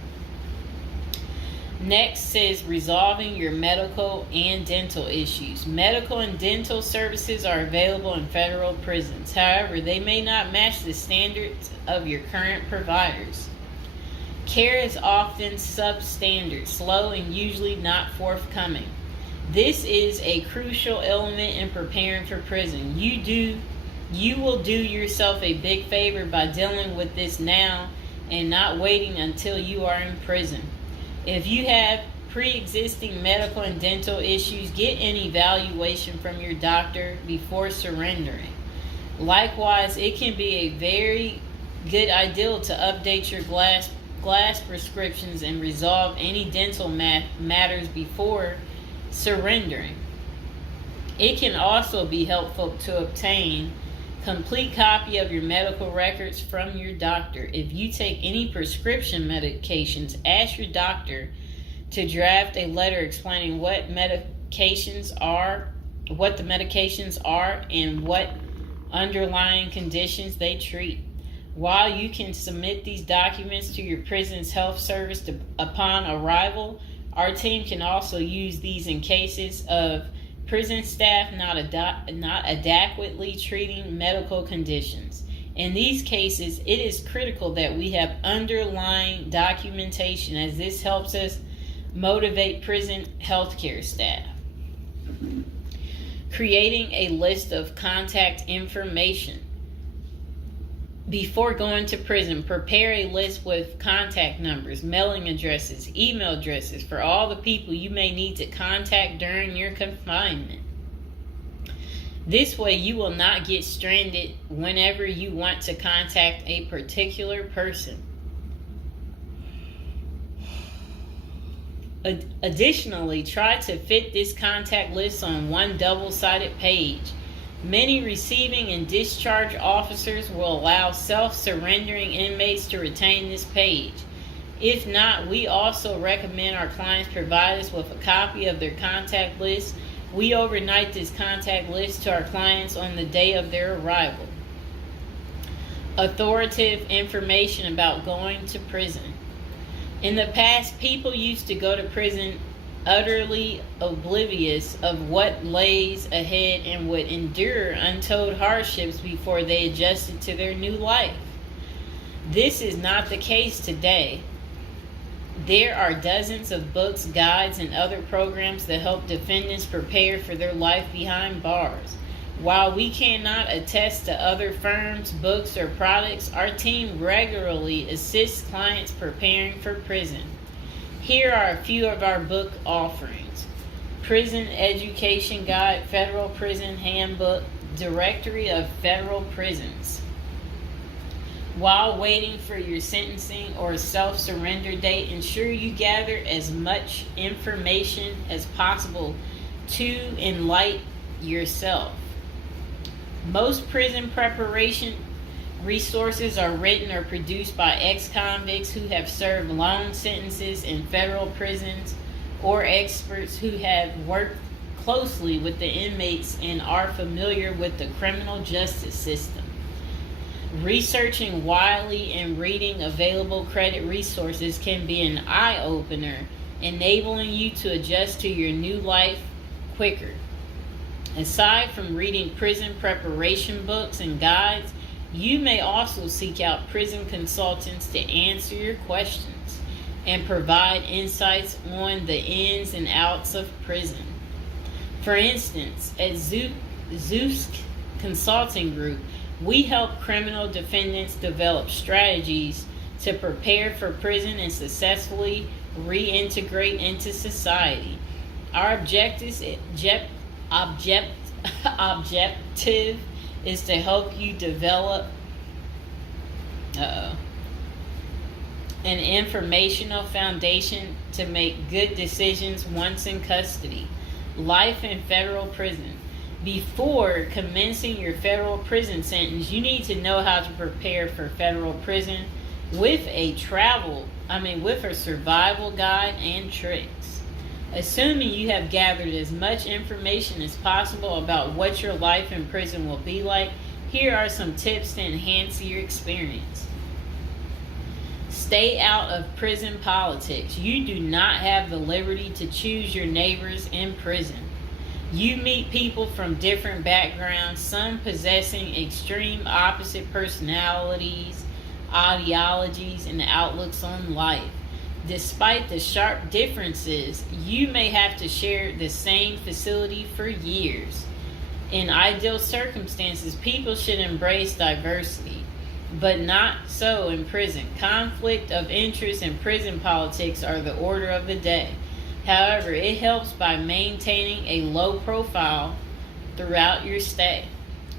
Next says resolving your medical and dental issues. Medical and dental services are available in federal prisons. However, they may not match the standards of your current providers. Care is often substandard, slow, and usually not forthcoming. This is a crucial element in preparing for prison. You will do yourself a big favor by dealing with this now and not waiting until you are in prison. If you have pre-existing medical and dental issues, get an evaluation from your doctor before surrendering. Likewise, it can be a very good idea to update your glass prescriptions and resolve any dental matters before surrendering. It can also be helpful to obtain complete copy of your medical records from your doctor. If you take any prescription medications, ask your doctor to draft a letter explaining what the medications are, and what underlying conditions they treat. While you can submit these documents to your prison's health service upon arrival, our team can also use these in cases of prison staff not adequately treating medical conditions. In these cases, it is critical that we have underlying documentation, as this helps us motivate prison healthcare staff. Creating a list of contact information. Before going to prison, prepare a list with contact numbers, mailing addresses, email addresses for all the people you may need to contact during your confinement. This way, you will not get stranded whenever you want to contact a particular person. Additionally, try to fit this contact list on one double-sided page. Many receiving and discharge officers will allow self-surrendering inmates to retain this page. If not, we also recommend our clients provide us with a copy of their contact list. We overnight this contact list to our clients on the day of their arrival. Authoritative information about going to prison. In the past, people used to go to prison utterly oblivious of what lays ahead and would endure untold hardships before they adjusted to their new life. This is not the case today. There are dozens of books, guides, and other programs that help defendants prepare for their life behind bars. While we cannot attest to other firms, books, or products, our team regularly assists clients preparing for prison. Here are a few of our book offerings: Prison Education Guide, Federal Prison Handbook, Directory of Federal Prisons. While waiting for your sentencing or self-surrender date, ensure you gather as much information as possible to enlighten yourself. Most prison preparation resources are written or produced by ex-convicts who have served long sentences in federal prisons, or experts who have worked closely with the inmates and are familiar with the criminal justice system. Researching widely and reading available credit resources can be an eye-opener, enabling you to adjust to your new life quicker. Aside from reading prison preparation books and guides, you may also seek out prison consultants to answer your questions and provide insights on the ins and outs of prison. For instance, at Zeus Consulting Group, we help criminal defendants develop strategies to prepare for prison and successfully reintegrate into society. Our objective is to help you develop an informational foundation to make good decisions once in custody. Life in federal prison. Before commencing your federal prison sentence, you need to know how to prepare for federal prison with a survival guide and tricks. Assuming you have gathered as much information as possible about what your life in prison will be like, here are some tips to enhance your experience. Stay out of prison politics. You do not have the liberty to choose your neighbors in prison. You meet people from different backgrounds, some possessing extreme opposite personalities, ideologies, and outlooks on life. Despite the sharp differences, you may have to share the same facility for years. In ideal circumstances, people should embrace diversity, but not so in prison. Conflict of interest and prison politics are the order of the day. However, it helps by maintaining a low profile throughout your stay.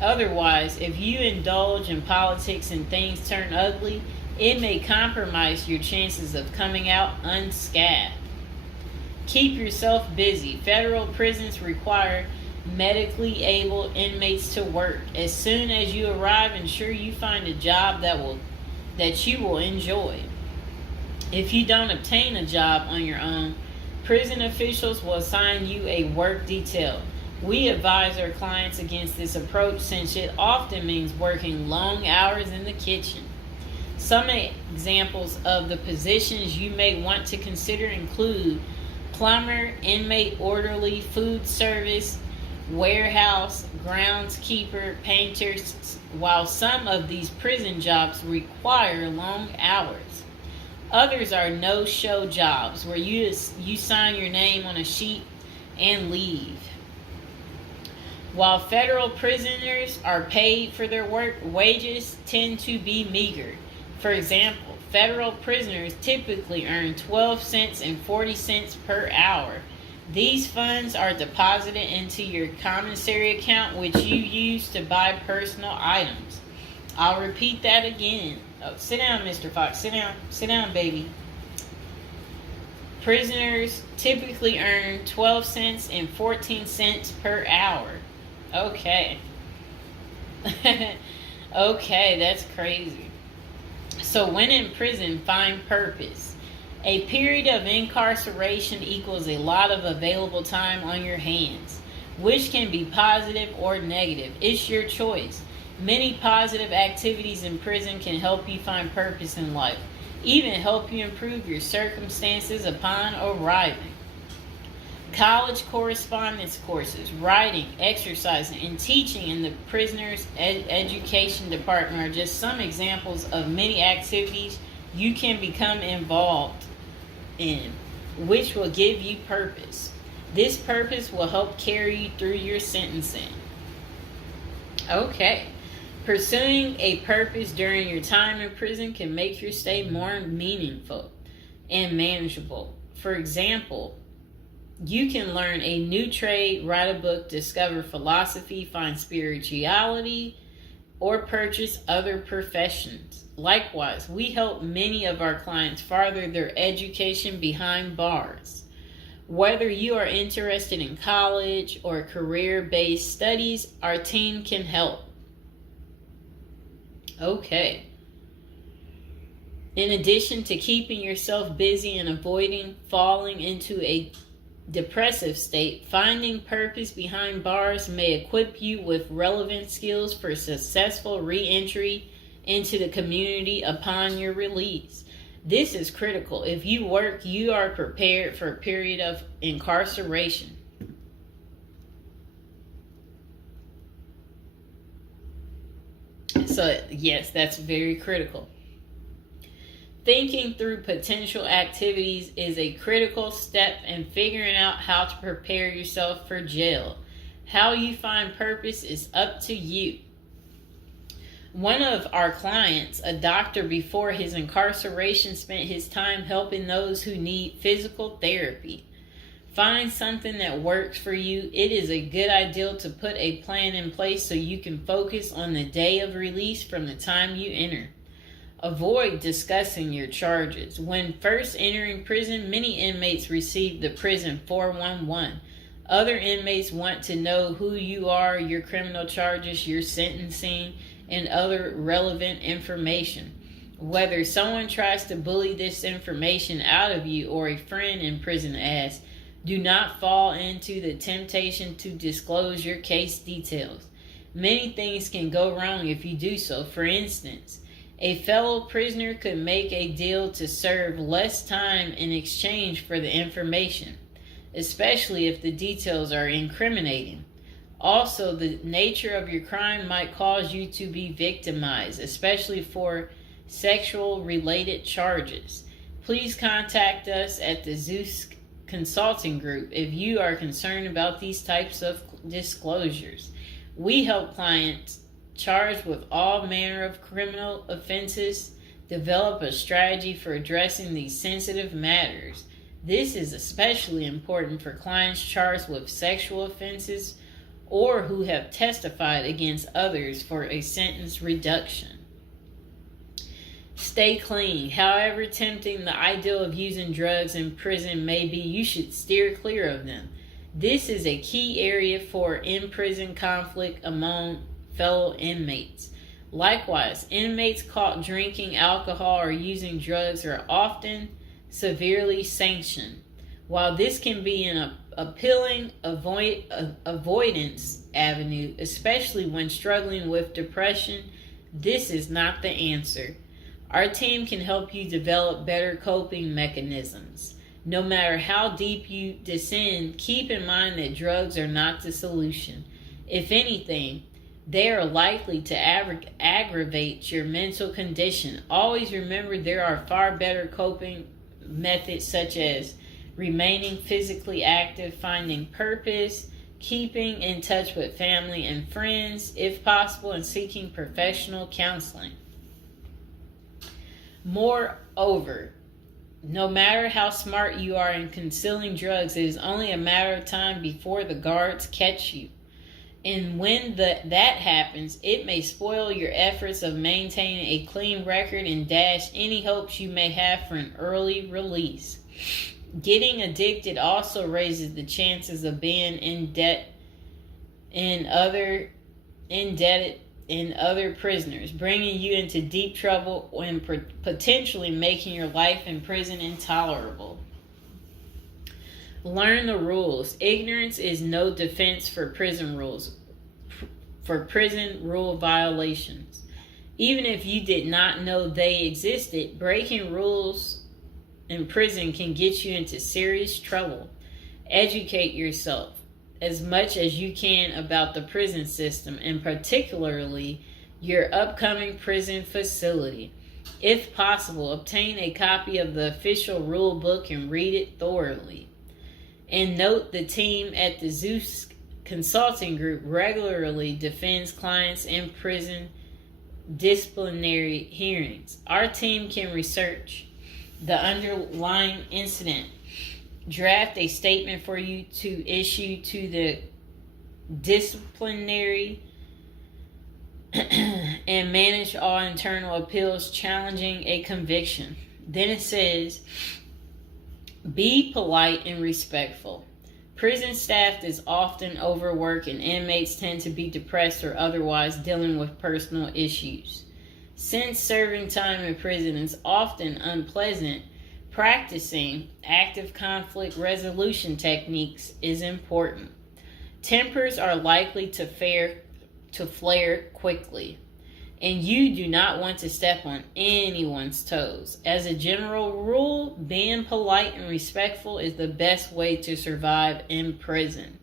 Otherwise, if you indulge in politics and things turn ugly, it may compromise your chances of coming out unscathed. Keep yourself busy. Federal prisons require medically able inmates to work. As soon as you arrive, ensure you find a job that you will enjoy. If you don't obtain a job on your own, prison officials will assign you a work detail. We advise our clients against this approach since it often means working long hours in the kitchen. Some examples of the positions you may want to consider include plumber, inmate orderly, food service, warehouse, groundskeeper, painters. While some of these prison jobs require long hours, others are no-show jobs where you sign your name on a sheet and leave. While federal prisoners are paid for their work, wages tend to be meager. For example, federal prisoners typically earn 12 cents and 40 cents per hour. These funds are deposited into your commissary account, which you use to buy personal items. I'll repeat that again. Oh, sit down, Mr. Fox. Sit down. Sit down, baby. Prisoners typically earn 12 cents and 14 cents per hour. Okay. Okay, that's crazy. So when in prison, find purpose. A period of incarceration equals a lot of available time on your hands, which can be positive or negative. It's your choice. Many positive activities in prison can help you find purpose in life, even help you improve your circumstances upon arriving. College correspondence courses, writing, exercising, and teaching in the prisoner's education department are just some examples of many activities you can become involved in, which will give you purpose. This purpose will help carry you through your sentencing. Okay. Pursuing a purpose during your time in prison can make your stay more meaningful and manageable. For example, you can learn a new trade, write a book, discover philosophy, find spirituality, or purchase other professions. Likewise, we help many of our clients further their education behind bars. Whether you are interested in college or career-based studies, our team can help. Okay. In addition to keeping yourself busy and avoiding falling into a depressive state, finding purpose behind bars may equip you with relevant skills for successful re-entry into the community upon your release. This is critical. If you work, you are prepared for a period of incarceration. So, yes, that's very critical. Thinking through potential activities is a critical step in figuring out how to prepare yourself for jail. How you find purpose is up to you. One of our clients, a doctor before his incarceration, spent his time helping those who need physical therapy. Find something that works for you. It is a good idea to put a plan in place so you can focus on the day of release from the time you enter. Avoid discussing your charges. When first entering prison, many inmates receive the prison 411. Other inmates want to know who you are, your criminal charges, your sentencing, and other relevant information. Whether someone tries to bully this information out of you or a friend in prison asks, do not fall into the temptation to disclose your case details. Many things can go wrong if you do so. For instance, a fellow prisoner could make a deal to serve less time in exchange for the information, especially if the details are incriminating. Also, the nature of your crime might cause you to be victimized, especially for sexual related charges. Please contact us at the Zeus Consulting Group if you are concerned about these types of disclosures. We help clients charged with all manner of criminal offenses develop a strategy for addressing these sensitive matters. This is especially important for clients charged with sexual offenses or who have testified against others for a sentence reduction. Stay clean. However tempting the ideal of using drugs in prison may be, you should steer clear of them. This is a key area for in-prison conflict among fellow inmates. Likewise, inmates caught drinking alcohol or using drugs are often severely sanctioned. While this can be an appealing avoidance avenue, especially when struggling with depression, this is not the answer. Our team can help you develop better coping mechanisms. No matter how deep you descend, keep in mind that drugs are not the solution. If anything, they are likely to aggravate your mental condition. Always remember there are far better coping methods such as remaining physically active, finding purpose, keeping in touch with family and friends, if possible, and seeking professional counseling. Moreover, no matter how smart you are in concealing drugs, it is only a matter of time before the guards catch you. And when that happens, it may spoil your efforts of maintaining a clean record and dash any hopes you may have for an early release. Getting addicted also raises the chances of being indebted in other prisoners, bringing you into deep trouble and potentially making your life in prison intolerable. Learn the rules. Ignorance is no defense for prison rule violations. Even if you did not know they existed, breaking rules in prison can get you into serious trouble. Educate yourself as much as you can about the prison system, and particularly your upcoming prison facility. If possible, obtain a copy of the official rule book and read it thoroughly. And note, the team at the Zeus Consulting Group regularly defends clients in prison disciplinary hearings. Our team can research the underlying incident, draft a statement for you to issue to the disciplinary and manage all internal appeals challenging a conviction. Then it says, be polite and respectful. Prison staff is often overworked and inmates tend to be depressed or otherwise dealing with personal issues. Since serving time in prison is often unpleasant, practicing active conflict resolution techniques is important. Tempers are likely to flare quickly, and you do not want to step on anyone's toes. As a general rule, being polite and respectful is the best way to survive in prison,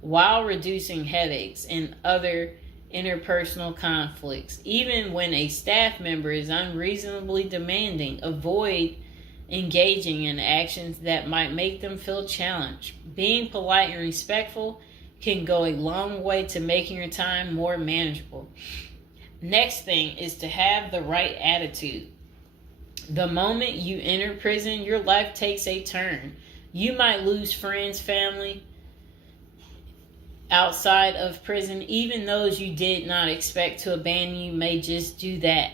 while reducing headaches and other interpersonal conflicts. Even when a staff member is unreasonably demanding, avoid engaging in actions that might make them feel challenged. Being polite and respectful can go a long way to making your time more manageable. Next thing is to have the right attitude. The moment you enter prison, your life takes a turn. You might lose friends, family outside of prison. Even those you did not expect to abandon you may just do that.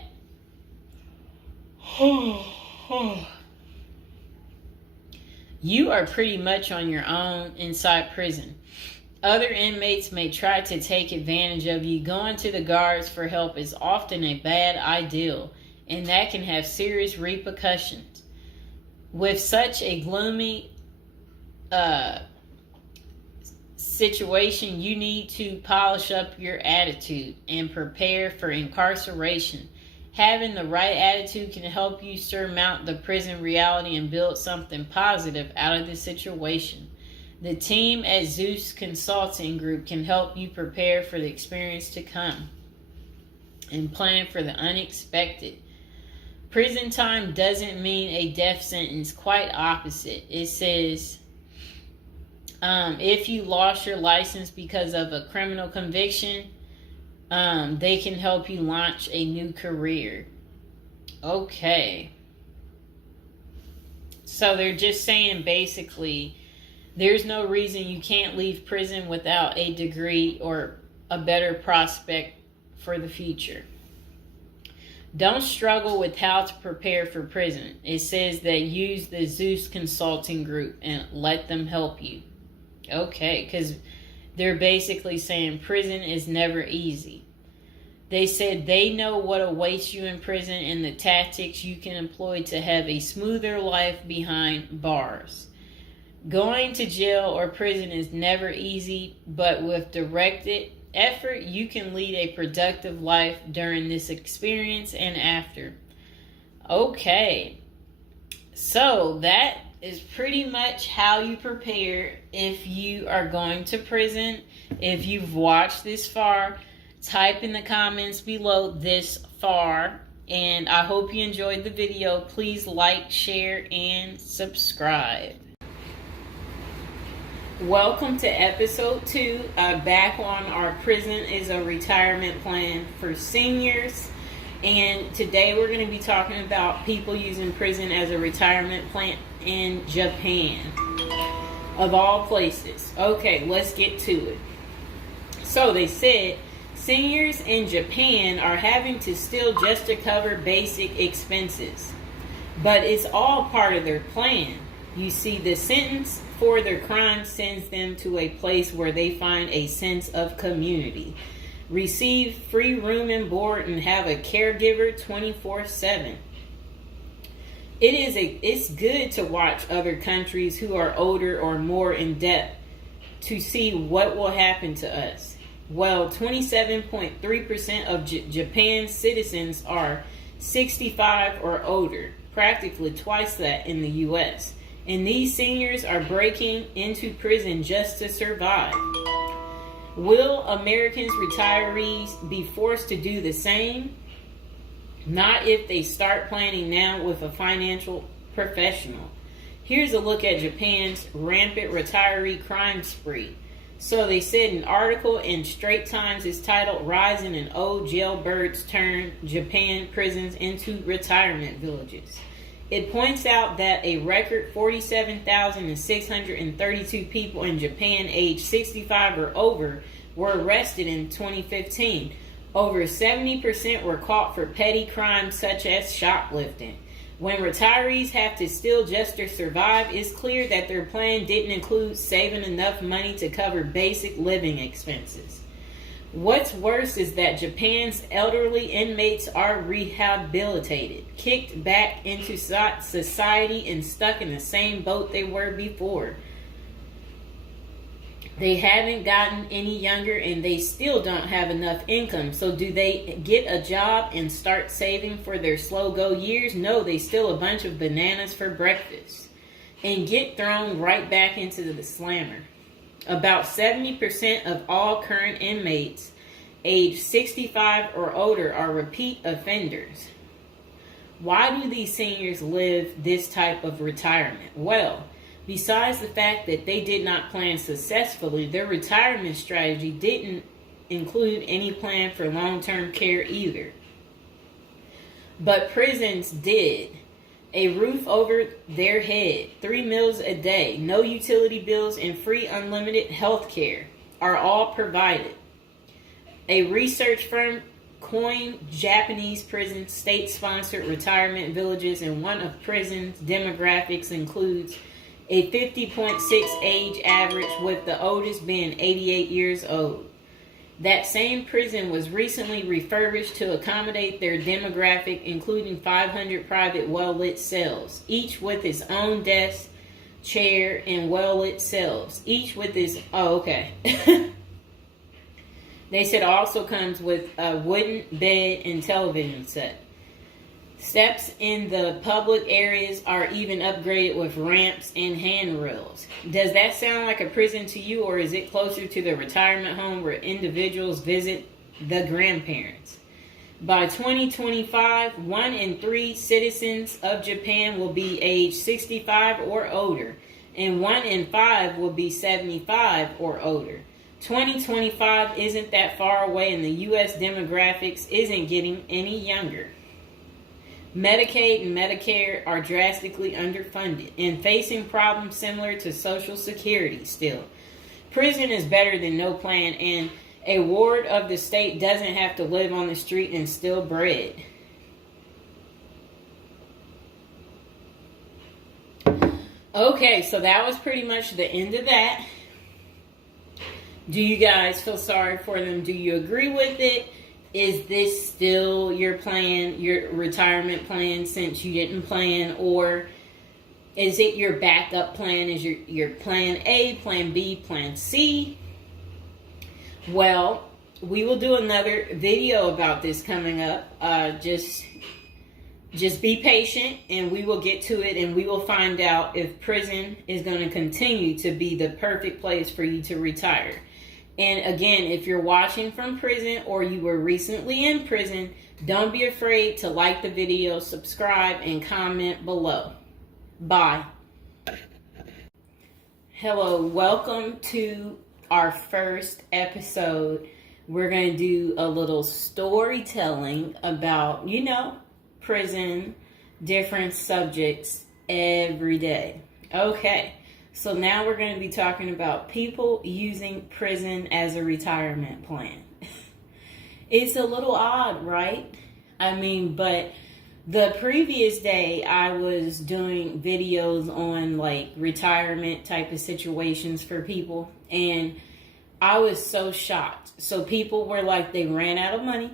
You are pretty much on your own inside prison. Other inmates may try to take advantage of you. Going to the guards for help is often a bad idea, and that can have serious repercussions. With such a gloomy situation, you need to polish up your attitude and prepare for incarceration. Having the right attitude can help you surmount the prison reality and build something positive out of the situation. The team at Zeus Consulting Group can help you prepare for the experience to come and plan for the unexpected. Prison time doesn't mean a death sentence. Quite opposite. It says, if you lost your license because of a criminal conviction, they can help you launch a new career. Okay. So they're just saying basically, there's no reason you can't leave prison without a degree or a better prospect for the future. Don't struggle with how to prepare for prison. It says that use the Zeus Consulting Group and let them help you. Okay, because they're basically saying prison is never easy. They said they know what awaits you in prison and the tactics you can employ to have a smoother life behind bars. Going to jail or prison is never easy, but with directed effort, you can lead a productive life during this experience and after. Okay, so that is pretty much how you prepare if you are going to prison. If you've watched this far, type in the comments below this far, and I hope you enjoyed the video. Please like, share, and subscribe. Welcome to episode 2, back on our prison is a retirement plan for seniors. And today we're going to be talking about people using prison as a retirement plan in Japan, of all places. Okay, let's get to it. So they said seniors in Japan are having to steal just to cover basic expenses, but it's all part of their plan. You see, the sentence for their crime sends them to a place where they find a sense of community, receive free room and board, and have a caregiver 24/7. It's good to watch other countries who are older or more in debt to see what will happen to us. Well, 27.3% of Japan's citizens are 65 or older, practically twice that in the U.S., and these seniors are breaking into prison just to survive. Will Americans retirees be forced to do the same? Not if they start planning now with a financial professional. Here's a look at Japan's rampant retiree crime spree. So they said an article in Straits Times is titled "Rising in Old Jailbirds Turn Japan Prisons into Retirement Villages." It points out that a record 47,632 people in Japan aged 65 or over were arrested in 2015. Over 70% were caught for petty crimes such as shoplifting. When retirees have to steal just to survive, it's clear that their plan didn't include saving enough money to cover basic living expenses. What's worse is that Japan's elderly inmates are rehabilitated, kicked back into society, and stuck in the same boat they were before. They haven't gotten any younger, and they still don't have enough income. So do they get a job and start saving for their slow-go years? No, they steal a bunch of bananas for breakfast and get thrown right back into the slammer. About 70% of all current inmates aged 65 or older are repeat offenders. Why do these seniors live this type of retirement? Well, besides the fact that they did not plan successfully, their retirement strategy didn't include any plan for long-term care either. But prisons did. A roof over their head, 3 meals a day, no utility bills, and free unlimited health care are all provided. A research firm coined Japanese prisons state-sponsored retirement villages, and one of prisons' demographics includes a 50.6 age average, with the oldest being 88 years old. That same prison was recently refurbished to accommodate their demographic, including 500 private well-lit cells, each with its own desk, chair, and well-lit cells, each with its... Oh, okay. They said also comes with a wooden bed and television set. Steps in the public areas are even upgraded with ramps and handrails. Does that sound like a prison to you, or is it closer to the retirement home where individuals visit the grandparents? By 2025, 1 in 3 citizens of Japan will be age 65 or older, and 1 in 5 will be 75 or older. 2025 isn't that far away, and the U.S. demographics isn't getting any younger. Medicaid and Medicare are drastically underfunded and facing problems similar to Social Security still. Prison is better than no plan, and a ward of the state doesn't have to live on the street and steal bread. Okay, so that was pretty much the end of that. Do you guys feel sorry for them? Do you agree with it? Is this still your plan, your retirement plan, since you didn't plan? Or is it your backup plan? Is your plan A, plan B, plan C? Well, we will do another video about this coming up. Just be patient, and we will get to it, and we will find out if prison is going to continue to be the perfect place for you to retire. And again, if you're watching from prison or you were recently in prison, don't be afraid to like the video, subscribe, and comment below. Bye. Hello, welcome to our first episode. We're going to do a little storytelling about, prison, different subjects every day. Okay. So now we're going to be talking about people using prison as a retirement plan. It's a little odd, right? But the previous day I was doing videos on like retirement type of situations for people, and I was so shocked. So people were like, they ran out of money,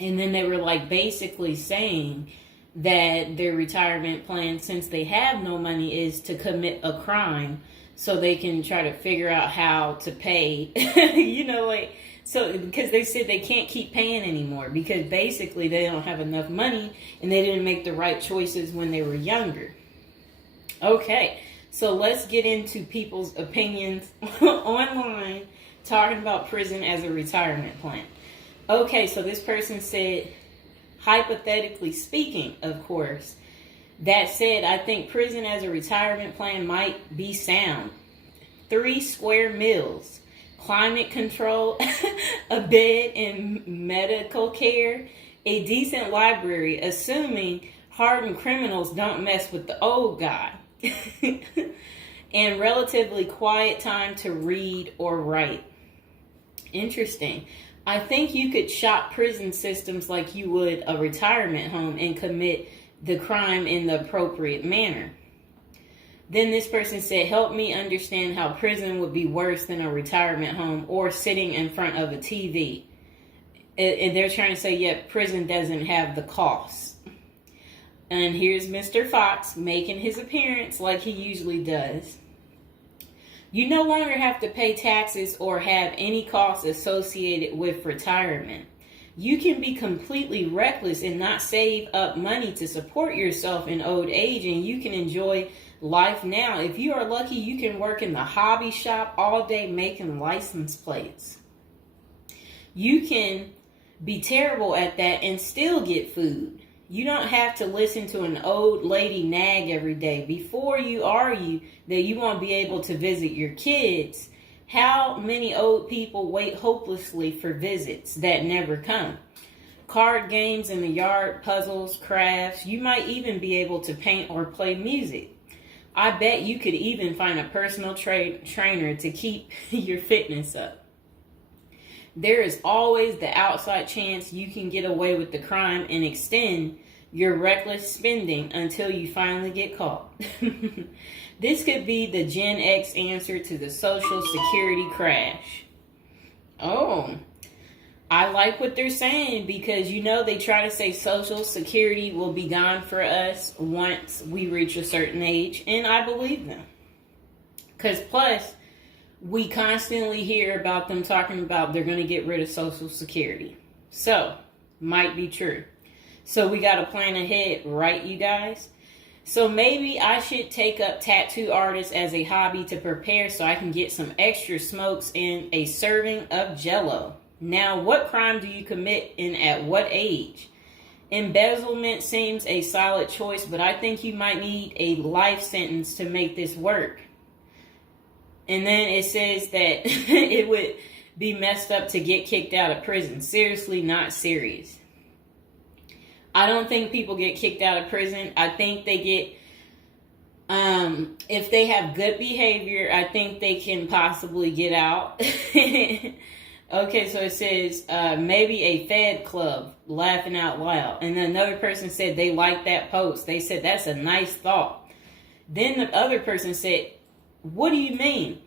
and then they were like basically saying that their retirement plan, since they have no money, is to commit a crime so they can try to figure out how to pay. So because they said they can't keep paying anymore because basically they don't have enough money and they didn't make the right choices when they were younger. Okay, so let's get into people's opinions online talking about prison as a retirement plan. Okay, so this person said, hypothetically speaking, of course, that said, I think prison as a retirement plan might be sound. 3 square meals, climate control, a bed and medical care, a decent library, assuming hardened criminals don't mess with the old guy, and relatively quiet time to read or write. Interesting. I think you could shop prison systems like you would a retirement home and commit the crime in the appropriate manner. Then this person said, help me understand how prison would be worse than a retirement home or sitting in front of a TV. And they're trying to say, yeah, prison doesn't have the costs. And here's Mr. Fox making his appearance like he usually does. You no longer have to pay taxes or have any costs associated with retirement. You can be completely reckless and not save up money to support yourself in old age, and you can enjoy life now. If you are lucky, you can work in the hobby shop all day making license plates. You can be terrible at that and still get food. You don't have to listen to an old lady nag every day. Before you argue that you won't be able to visit your kids, how many old people wait hopelessly for visits that never come? Card games in the yard, puzzles, crafts. You might even be able to paint or play music. I bet you could even find a personal trainer to keep your fitness up. There is always the outside chance you can get away with the crime and extend your reckless spending until you finally get caught. This could be the Gen X answer to the Social Security crash. Oh, I like what they're saying because, they try to say Social Security will be gone for us once we reach a certain age, and I believe them. Because plus, we constantly hear about them talking about they're going to get rid of Social Security. So, might be true. So we got to plan ahead, right, you guys? So maybe I should take up tattoo artists as a hobby to prepare so I can get some extra smokes and a serving of Jell-O. Now, what crime do you commit and at what age? Embezzlement seems a solid choice, but I think you might need a life sentence to make this work. And then it says that it would be messed up to get kicked out of prison. Seriously, not serious. I don't think people get kicked out of prison. I think they get, if they have good behavior, I think they can possibly get out. Okay, so it says, maybe a Fed club, laughing out loud. And then another person said they liked that post. They said, that's a nice thought. Then the other person said, what do you mean?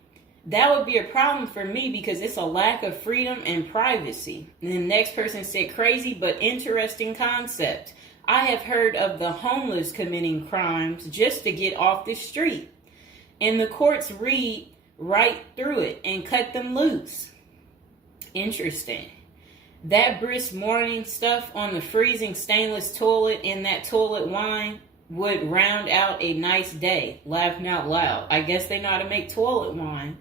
That would be a problem for me because it's a lack of freedom and privacy. And the next person said, crazy but interesting concept. I have heard of the homeless committing crimes just to get off the street. And the courts read right through it and cut them loose. Interesting. That brisk morning stuff on the freezing stainless toilet and that toilet wine would round out a nice day. Laughing out loud. I guess they know how to make toilet wine.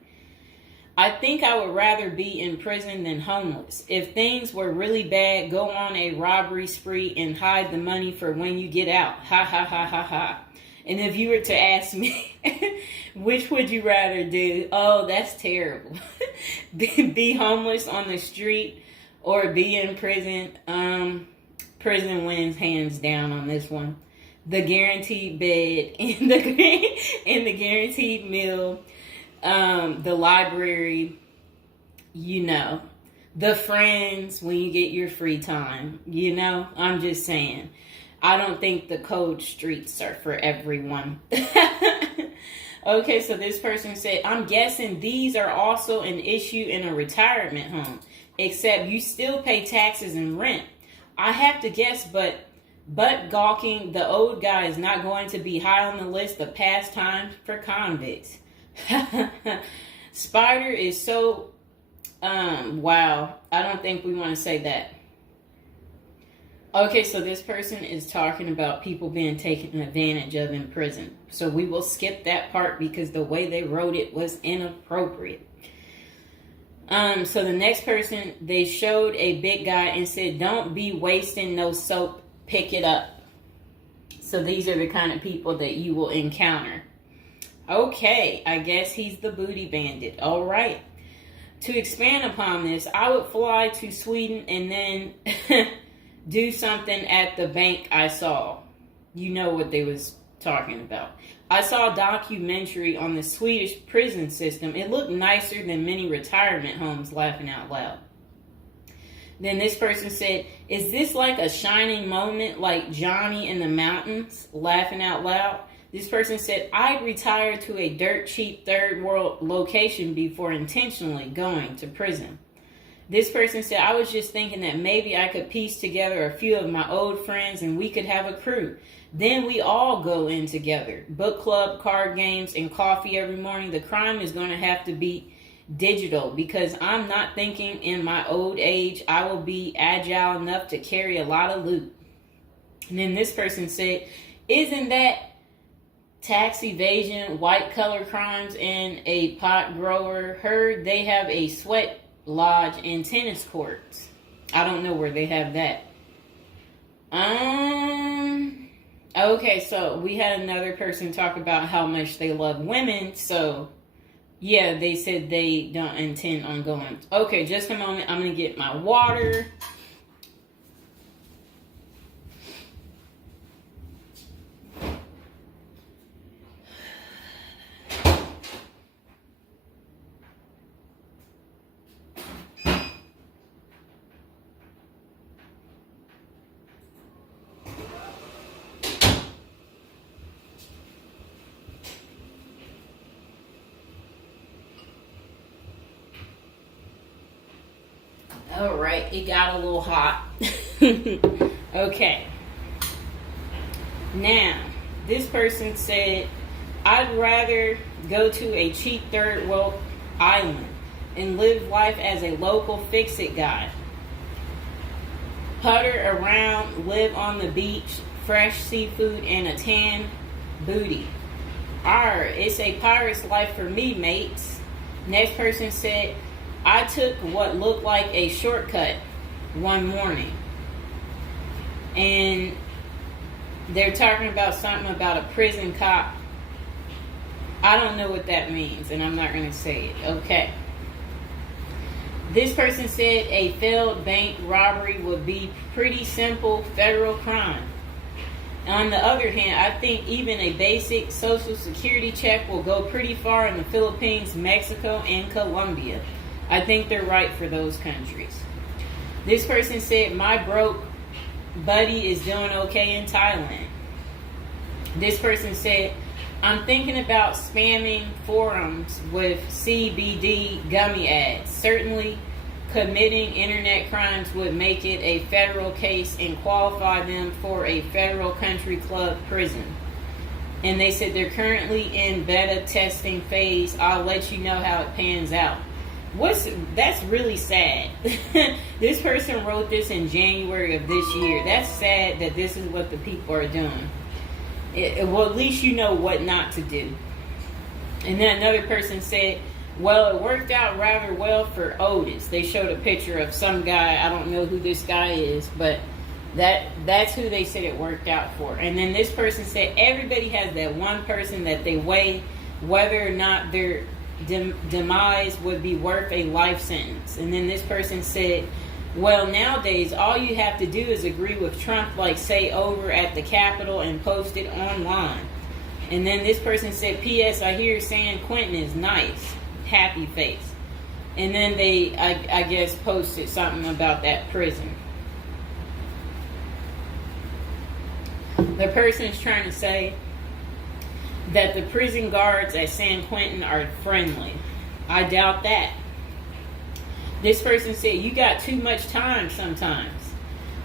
I think I would rather be in prison than homeless. If things were really bad, go on a robbery spree and hide the money for when you get out. Ha ha ha ha ha. And if you were to ask me, which would you rather do? Oh, that's terrible. Be homeless on the street or be in prison? Prison wins hands down on this one. The guaranteed bed and the guaranteed meal, the library, the friends when you get your free time, I'm just saying. I don't think the cold streets are for everyone. Okay, so this person said, I'm guessing these are also an issue in a retirement home, except you still pay taxes and rent. I have to guess, but gawking the old guy is not going to be high on the list of pastimes for convicts. Spider is so, wow. I don't think we want to say that. Okay, so this person is talking about people being taken advantage of in prison. So we will skip that part because the way they wrote it was inappropriate. So the next person, they showed a big guy and said, don't be wasting no soap, pick it up. So these are the kind of people that you will encounter. Okay, I guess he's the booty bandit. All right. To expand upon this, I would fly to Sweden and then do something at the bank I saw. You know what they was talking about. I saw a documentary on the Swedish prison system. It looked nicer than many retirement homes, laughing out loud. Then this person said, is this like a shining moment like Johnny in the Mountains, laughing out loud? This person said, I'd retire to a dirt cheap third world location before intentionally going to prison. This person said, I was just thinking that maybe I could piece together a few of my old friends and we could have a crew. Then we all go in together. Book club, card games, and coffee every morning. The crime is going to have to be digital because I'm not thinking in my old age I will be agile enough to carry a lot of loot. And then this person said, isn't that tax evasion, white collar crimes, and a pot grower? Heard they have a sweat lodge and tennis courts. I don't know where they have that. Okay, so we had another person talk about how much they love women. So, yeah, they said they don't intend on going. Okay, just a moment. I'm going to get my water. All right, it got a little hot. Okay. Now, this person said, I'd rather go to a cheap third world island and live life as a local fix-it guy. Putter around, live on the beach, fresh seafood, and a tan booty. Arr, it's a pirate's life for me, mates. Next person said, I took what looked like a shortcut one morning. And they're talking about something about a prison cop. I don't know what that means, and I'm not going to say it. Okay. This person said a failed bank robbery would be pretty simple federal crime. On the other hand, I think even a basic social security check will go pretty far in the Philippines, Mexico, and Colombia. I think they're right for those countries. This person said, my broke buddy is doing okay in Thailand. This person said, I'm thinking about spamming forums with CBD gummy ads. Certainly, committing internet crimes would make it a federal case and qualify them for a federal country club prison. And they said they're currently in beta testing phase. I'll let you know how it pans out. That's really sad. This person wrote this in January of this year. That's sad that this is what the people are doing. Well, at least you know what not to do. And then another person said, well, it worked out rather well for Otis. They showed a picture of some guy. I don't know who this guy is, but that's who they said it worked out for. And then this person said everybody has that one person that they weigh whether or not their demise would be worth a life sentence. And then this person said, well, nowadays, all you have to do is agree with Trump, like say over at the Capitol and post it online. And then this person said, P.S. I hear San Quentin is nice. Happy face. And then they, I guess, posted something about that prison. The person is trying to say that the prison guards at San Quentin are friendly. I doubt that. This person said, you got too much time sometimes.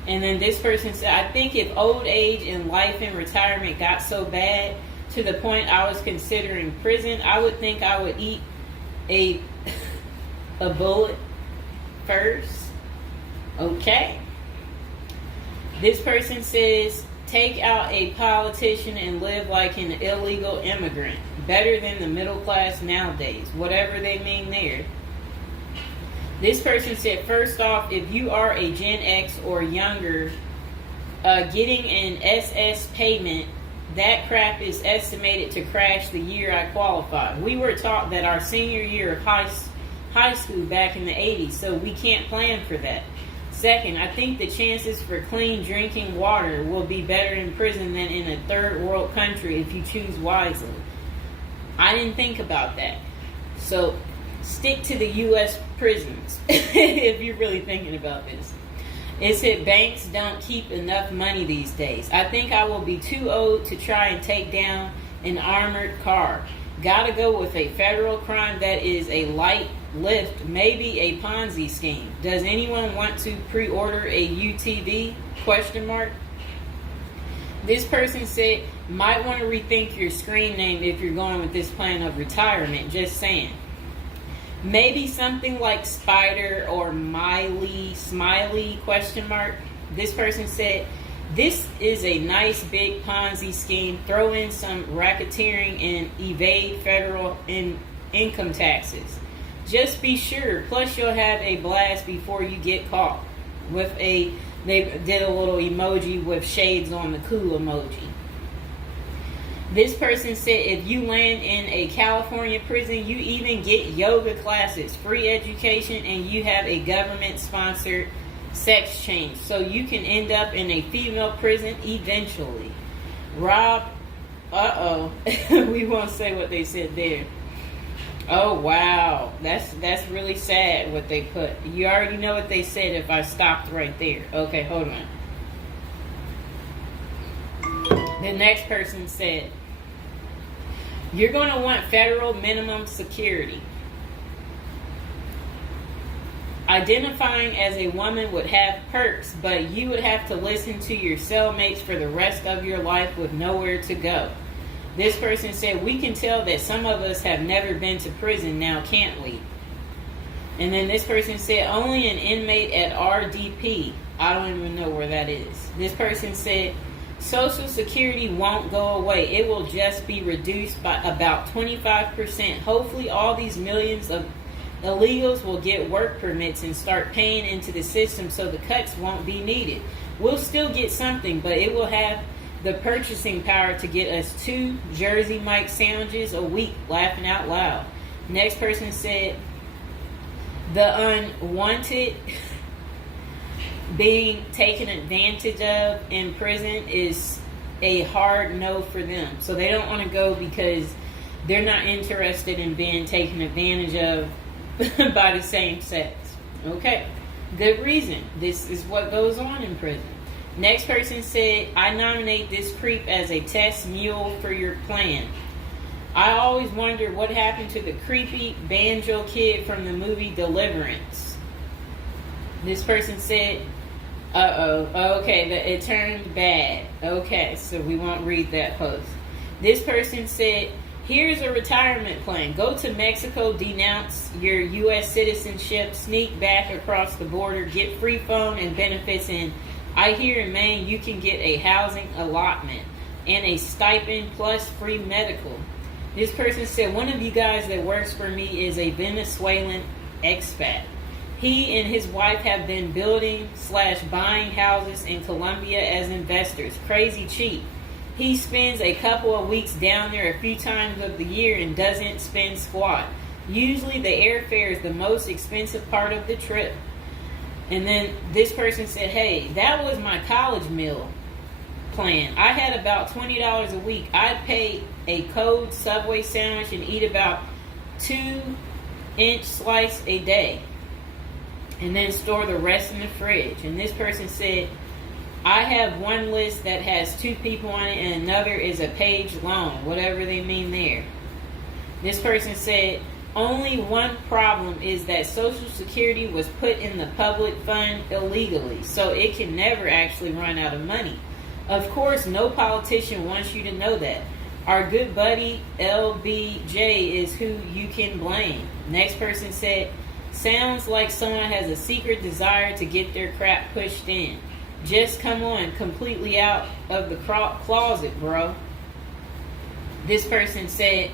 And then this person said, I think if old age and life in retirement got so bad to the point I was considering prison, I would think I would eat a bullet first. Okay. This person says, take out a politician and live like an illegal immigrant. Better than the middle class nowadays. Whatever they mean there. This person said, first off, if you are a Gen X or younger, getting an SS payment, that crap is estimated to crash the year I qualified. We were taught that our senior year of high school back in the 80s, so we can't plan for that. Second, I think the chances for clean drinking water will be better in prison than in a third world country if you choose wisely. I didn't think about that. So stick to the U.S. prisons if you're really thinking about this. It said banks don't keep enough money these days. I think I will be too old to try and take down an armored car. Gotta go with a federal crime that is a light lift, maybe a Ponzi scheme. Does anyone want to pre-order a UTV? Question mark. This person said, might want to rethink your screen name if you're going with this plan of retirement. Just saying. Maybe something like Spider or Smiley, question mark. This person said, this is a nice big Ponzi scheme. Throw in some racketeering and evade federal income taxes. Just be sure. Plus you'll have a blast before you get caught. They did a little emoji with shades on the cool emoji. This person said if you land in a California prison, you even get yoga classes, free education, and you have a government-sponsored sex change. So you can end up in a female prison eventually. Rob, we won't say what they said there. Oh, wow. That's really sad what they put. You already know what they said if I stopped right there. Okay, hold on. The next person said, you're going to want federal minimum security. Identifying as a woman would have perks, but you would have to listen to your cellmates for the rest of your life with nowhere to go. This person said, we can tell that some of us have never been to prison now, can't we? And then this person said, only an inmate at RDP. I don't even know where that is. This person said, Social Security won't go away. It will just be reduced by about 25%. Hopefully all these millions of Illegals will get work permits and start paying into the system so the cuts won't be needed. We'll still get something, but it will have the purchasing power to get us 2 Jersey Mike sandwiches a week, laughing out loud. Next person said, the unwanted being taken advantage of in prison is a hard no for them. So they don't want to go because they're not interested in being taken advantage of by the same sex. Okay, good reason. This is what goes on in prison. Next person said, I nominate this creep as a test mule for your plan. I always wonder what happened to the creepy banjo kid from the movie Deliverance. This person said, okay, it turned bad. Okay, so we won't read that post. This person said, here's a retirement plan. Go to Mexico, denounce your U.S. citizenship, sneak back across the border, get free phone and benefits, and I hear in Maine you can get a housing allotment and a stipend plus free medical. This person said, one of you guys that works for me is a Venezuelan expat. He and his wife have been building/buying houses in Colombia as investors. Crazy cheap. He spends a couple of weeks down there a few times of the year and doesn't spend squat. Usually the airfare is the most expensive part of the trip. And then this person said, hey, that was my college meal plan. I had about $20 a week. I'd pay a cold Subway sandwich and eat about 2-inch slice a day. And then store the rest in the fridge. And this person said, I have one list that has 2 people on it and another is a page long, whatever they mean there. This person said, only one problem is that Social Security was put in the public fund illegally, so it can never actually run out of money. Of course, no politician wants you to know that. Our good buddy LBJ is who you can blame. Next person said, sounds like someone has a secret desire to get their crap pushed in. Just come on, completely out of the closet, bro. This person said,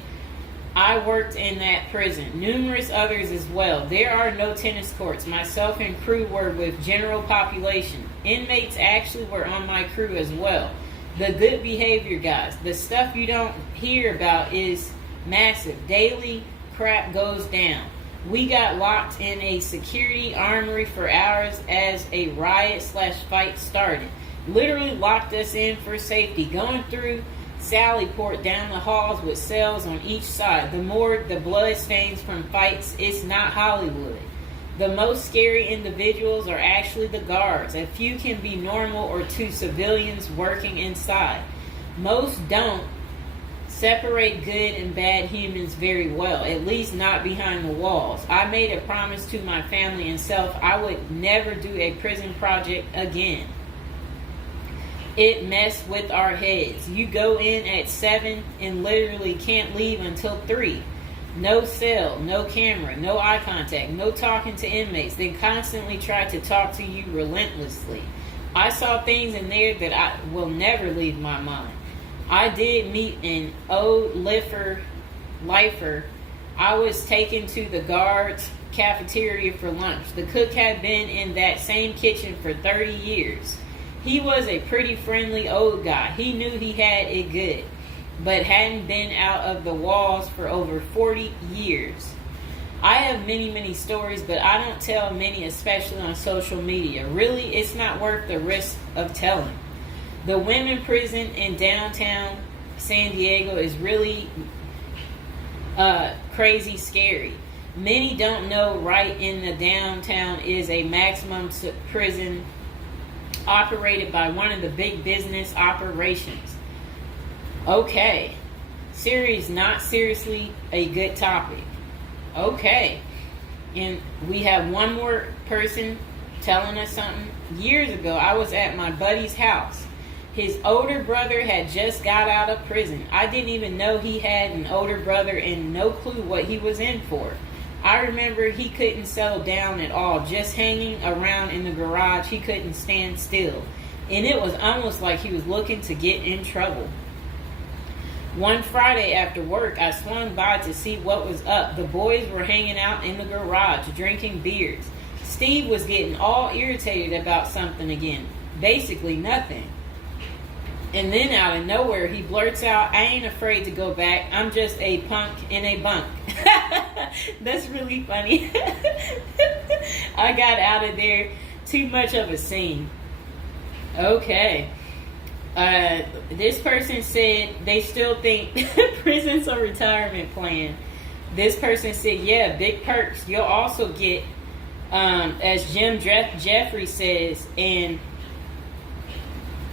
I worked in that prison. Numerous others as well. There are no tennis courts. Myself and crew were with general population. Inmates actually were on my crew as well. The good behavior guys. The stuff you don't hear about is massive. Daily crap goes down. We got locked in a security armory for hours as a riot/fight started. Literally locked us in for safety. Going through Sallyport down the halls with cells on each side. The more the blood stains from fights, it's not Hollywood. The most scary individuals are actually the guards. A few can be normal or 2 civilians working inside. Most don't separate good and bad humans very well, at least not behind the walls. I made a promise to my family and self I would never do a prison project again. It messed with our heads. You go in at 7 and literally can't leave until 3. No cell, no camera, no eye contact, no talking to inmates. They constantly try to talk to you relentlessly. I saw things in there that I will never leave my mind. I did meet an old lifer. I was taken to the guards' cafeteria for lunch. The cook had been in that same kitchen for 30 years. He was a pretty friendly old guy. He knew he had it good, but hadn't been out of the walls for over 40 years. I have many stories, but I don't tell many, especially on social media. Really, it's not worth the risk of telling. The women prison in downtown San Diego is really crazy scary. Many don't know right in the downtown is a maximum prison operated by one of the big business operations. Okay. Series not seriously a good topic. Okay. And we have one more person telling us something. Years ago, I was at my buddy's house. His older brother had just got out of prison. I didn't even know he had an older brother and no clue what he was in for. I remember he couldn't settle down at all, just hanging around in the garage. He couldn't stand still. And it was almost like he was looking to get in trouble. One Friday after work, I swung by to see what was up. The boys were hanging out in the garage, drinking beers. Steve was getting all irritated about something again. Basically nothing. And then out of nowhere, he blurts out, "I ain't afraid to go back. I'm just a punk in a bunk." That's really funny. I got out of there. Too much of a scene. Okay. This person said they still think prison's a retirement plan. This person said, yeah, big perks. You'll also get, as Jim Jeffrey says, and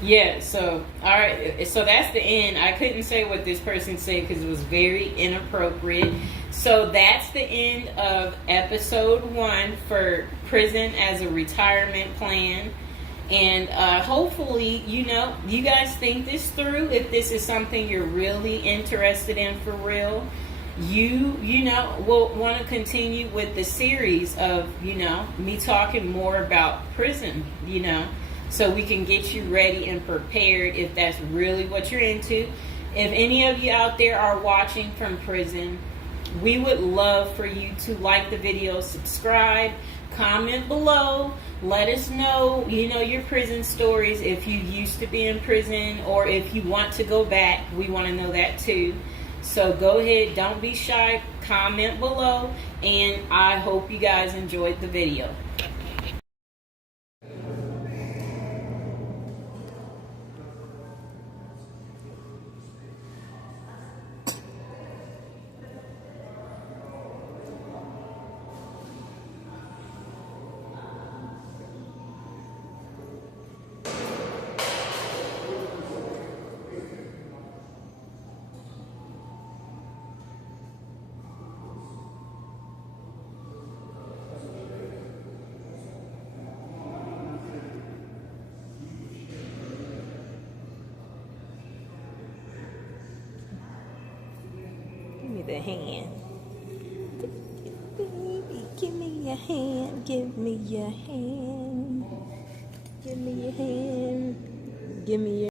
yeah, so, all right, so that's the end. I couldn't say what this person said because it was very inappropriate. So that's the end of episode 1 for prison as a retirement plan. And hopefully, you guys think this through. If this is something you're really interested in for real, you will want to continue with the series of, me talking more about prison, so we can get you ready and prepared if that's really what you're into. If any of you out there are watching from prison, we would love for you to like the video, subscribe, comment below, let us know, your prison stories. If you used to be in prison or if you want to go back, we want to know that too. So go ahead, don't be shy, comment below, and I hope you guys enjoyed the video. The hand. Baby, give me your hand. Give me your hand. Give me your hand. Give me your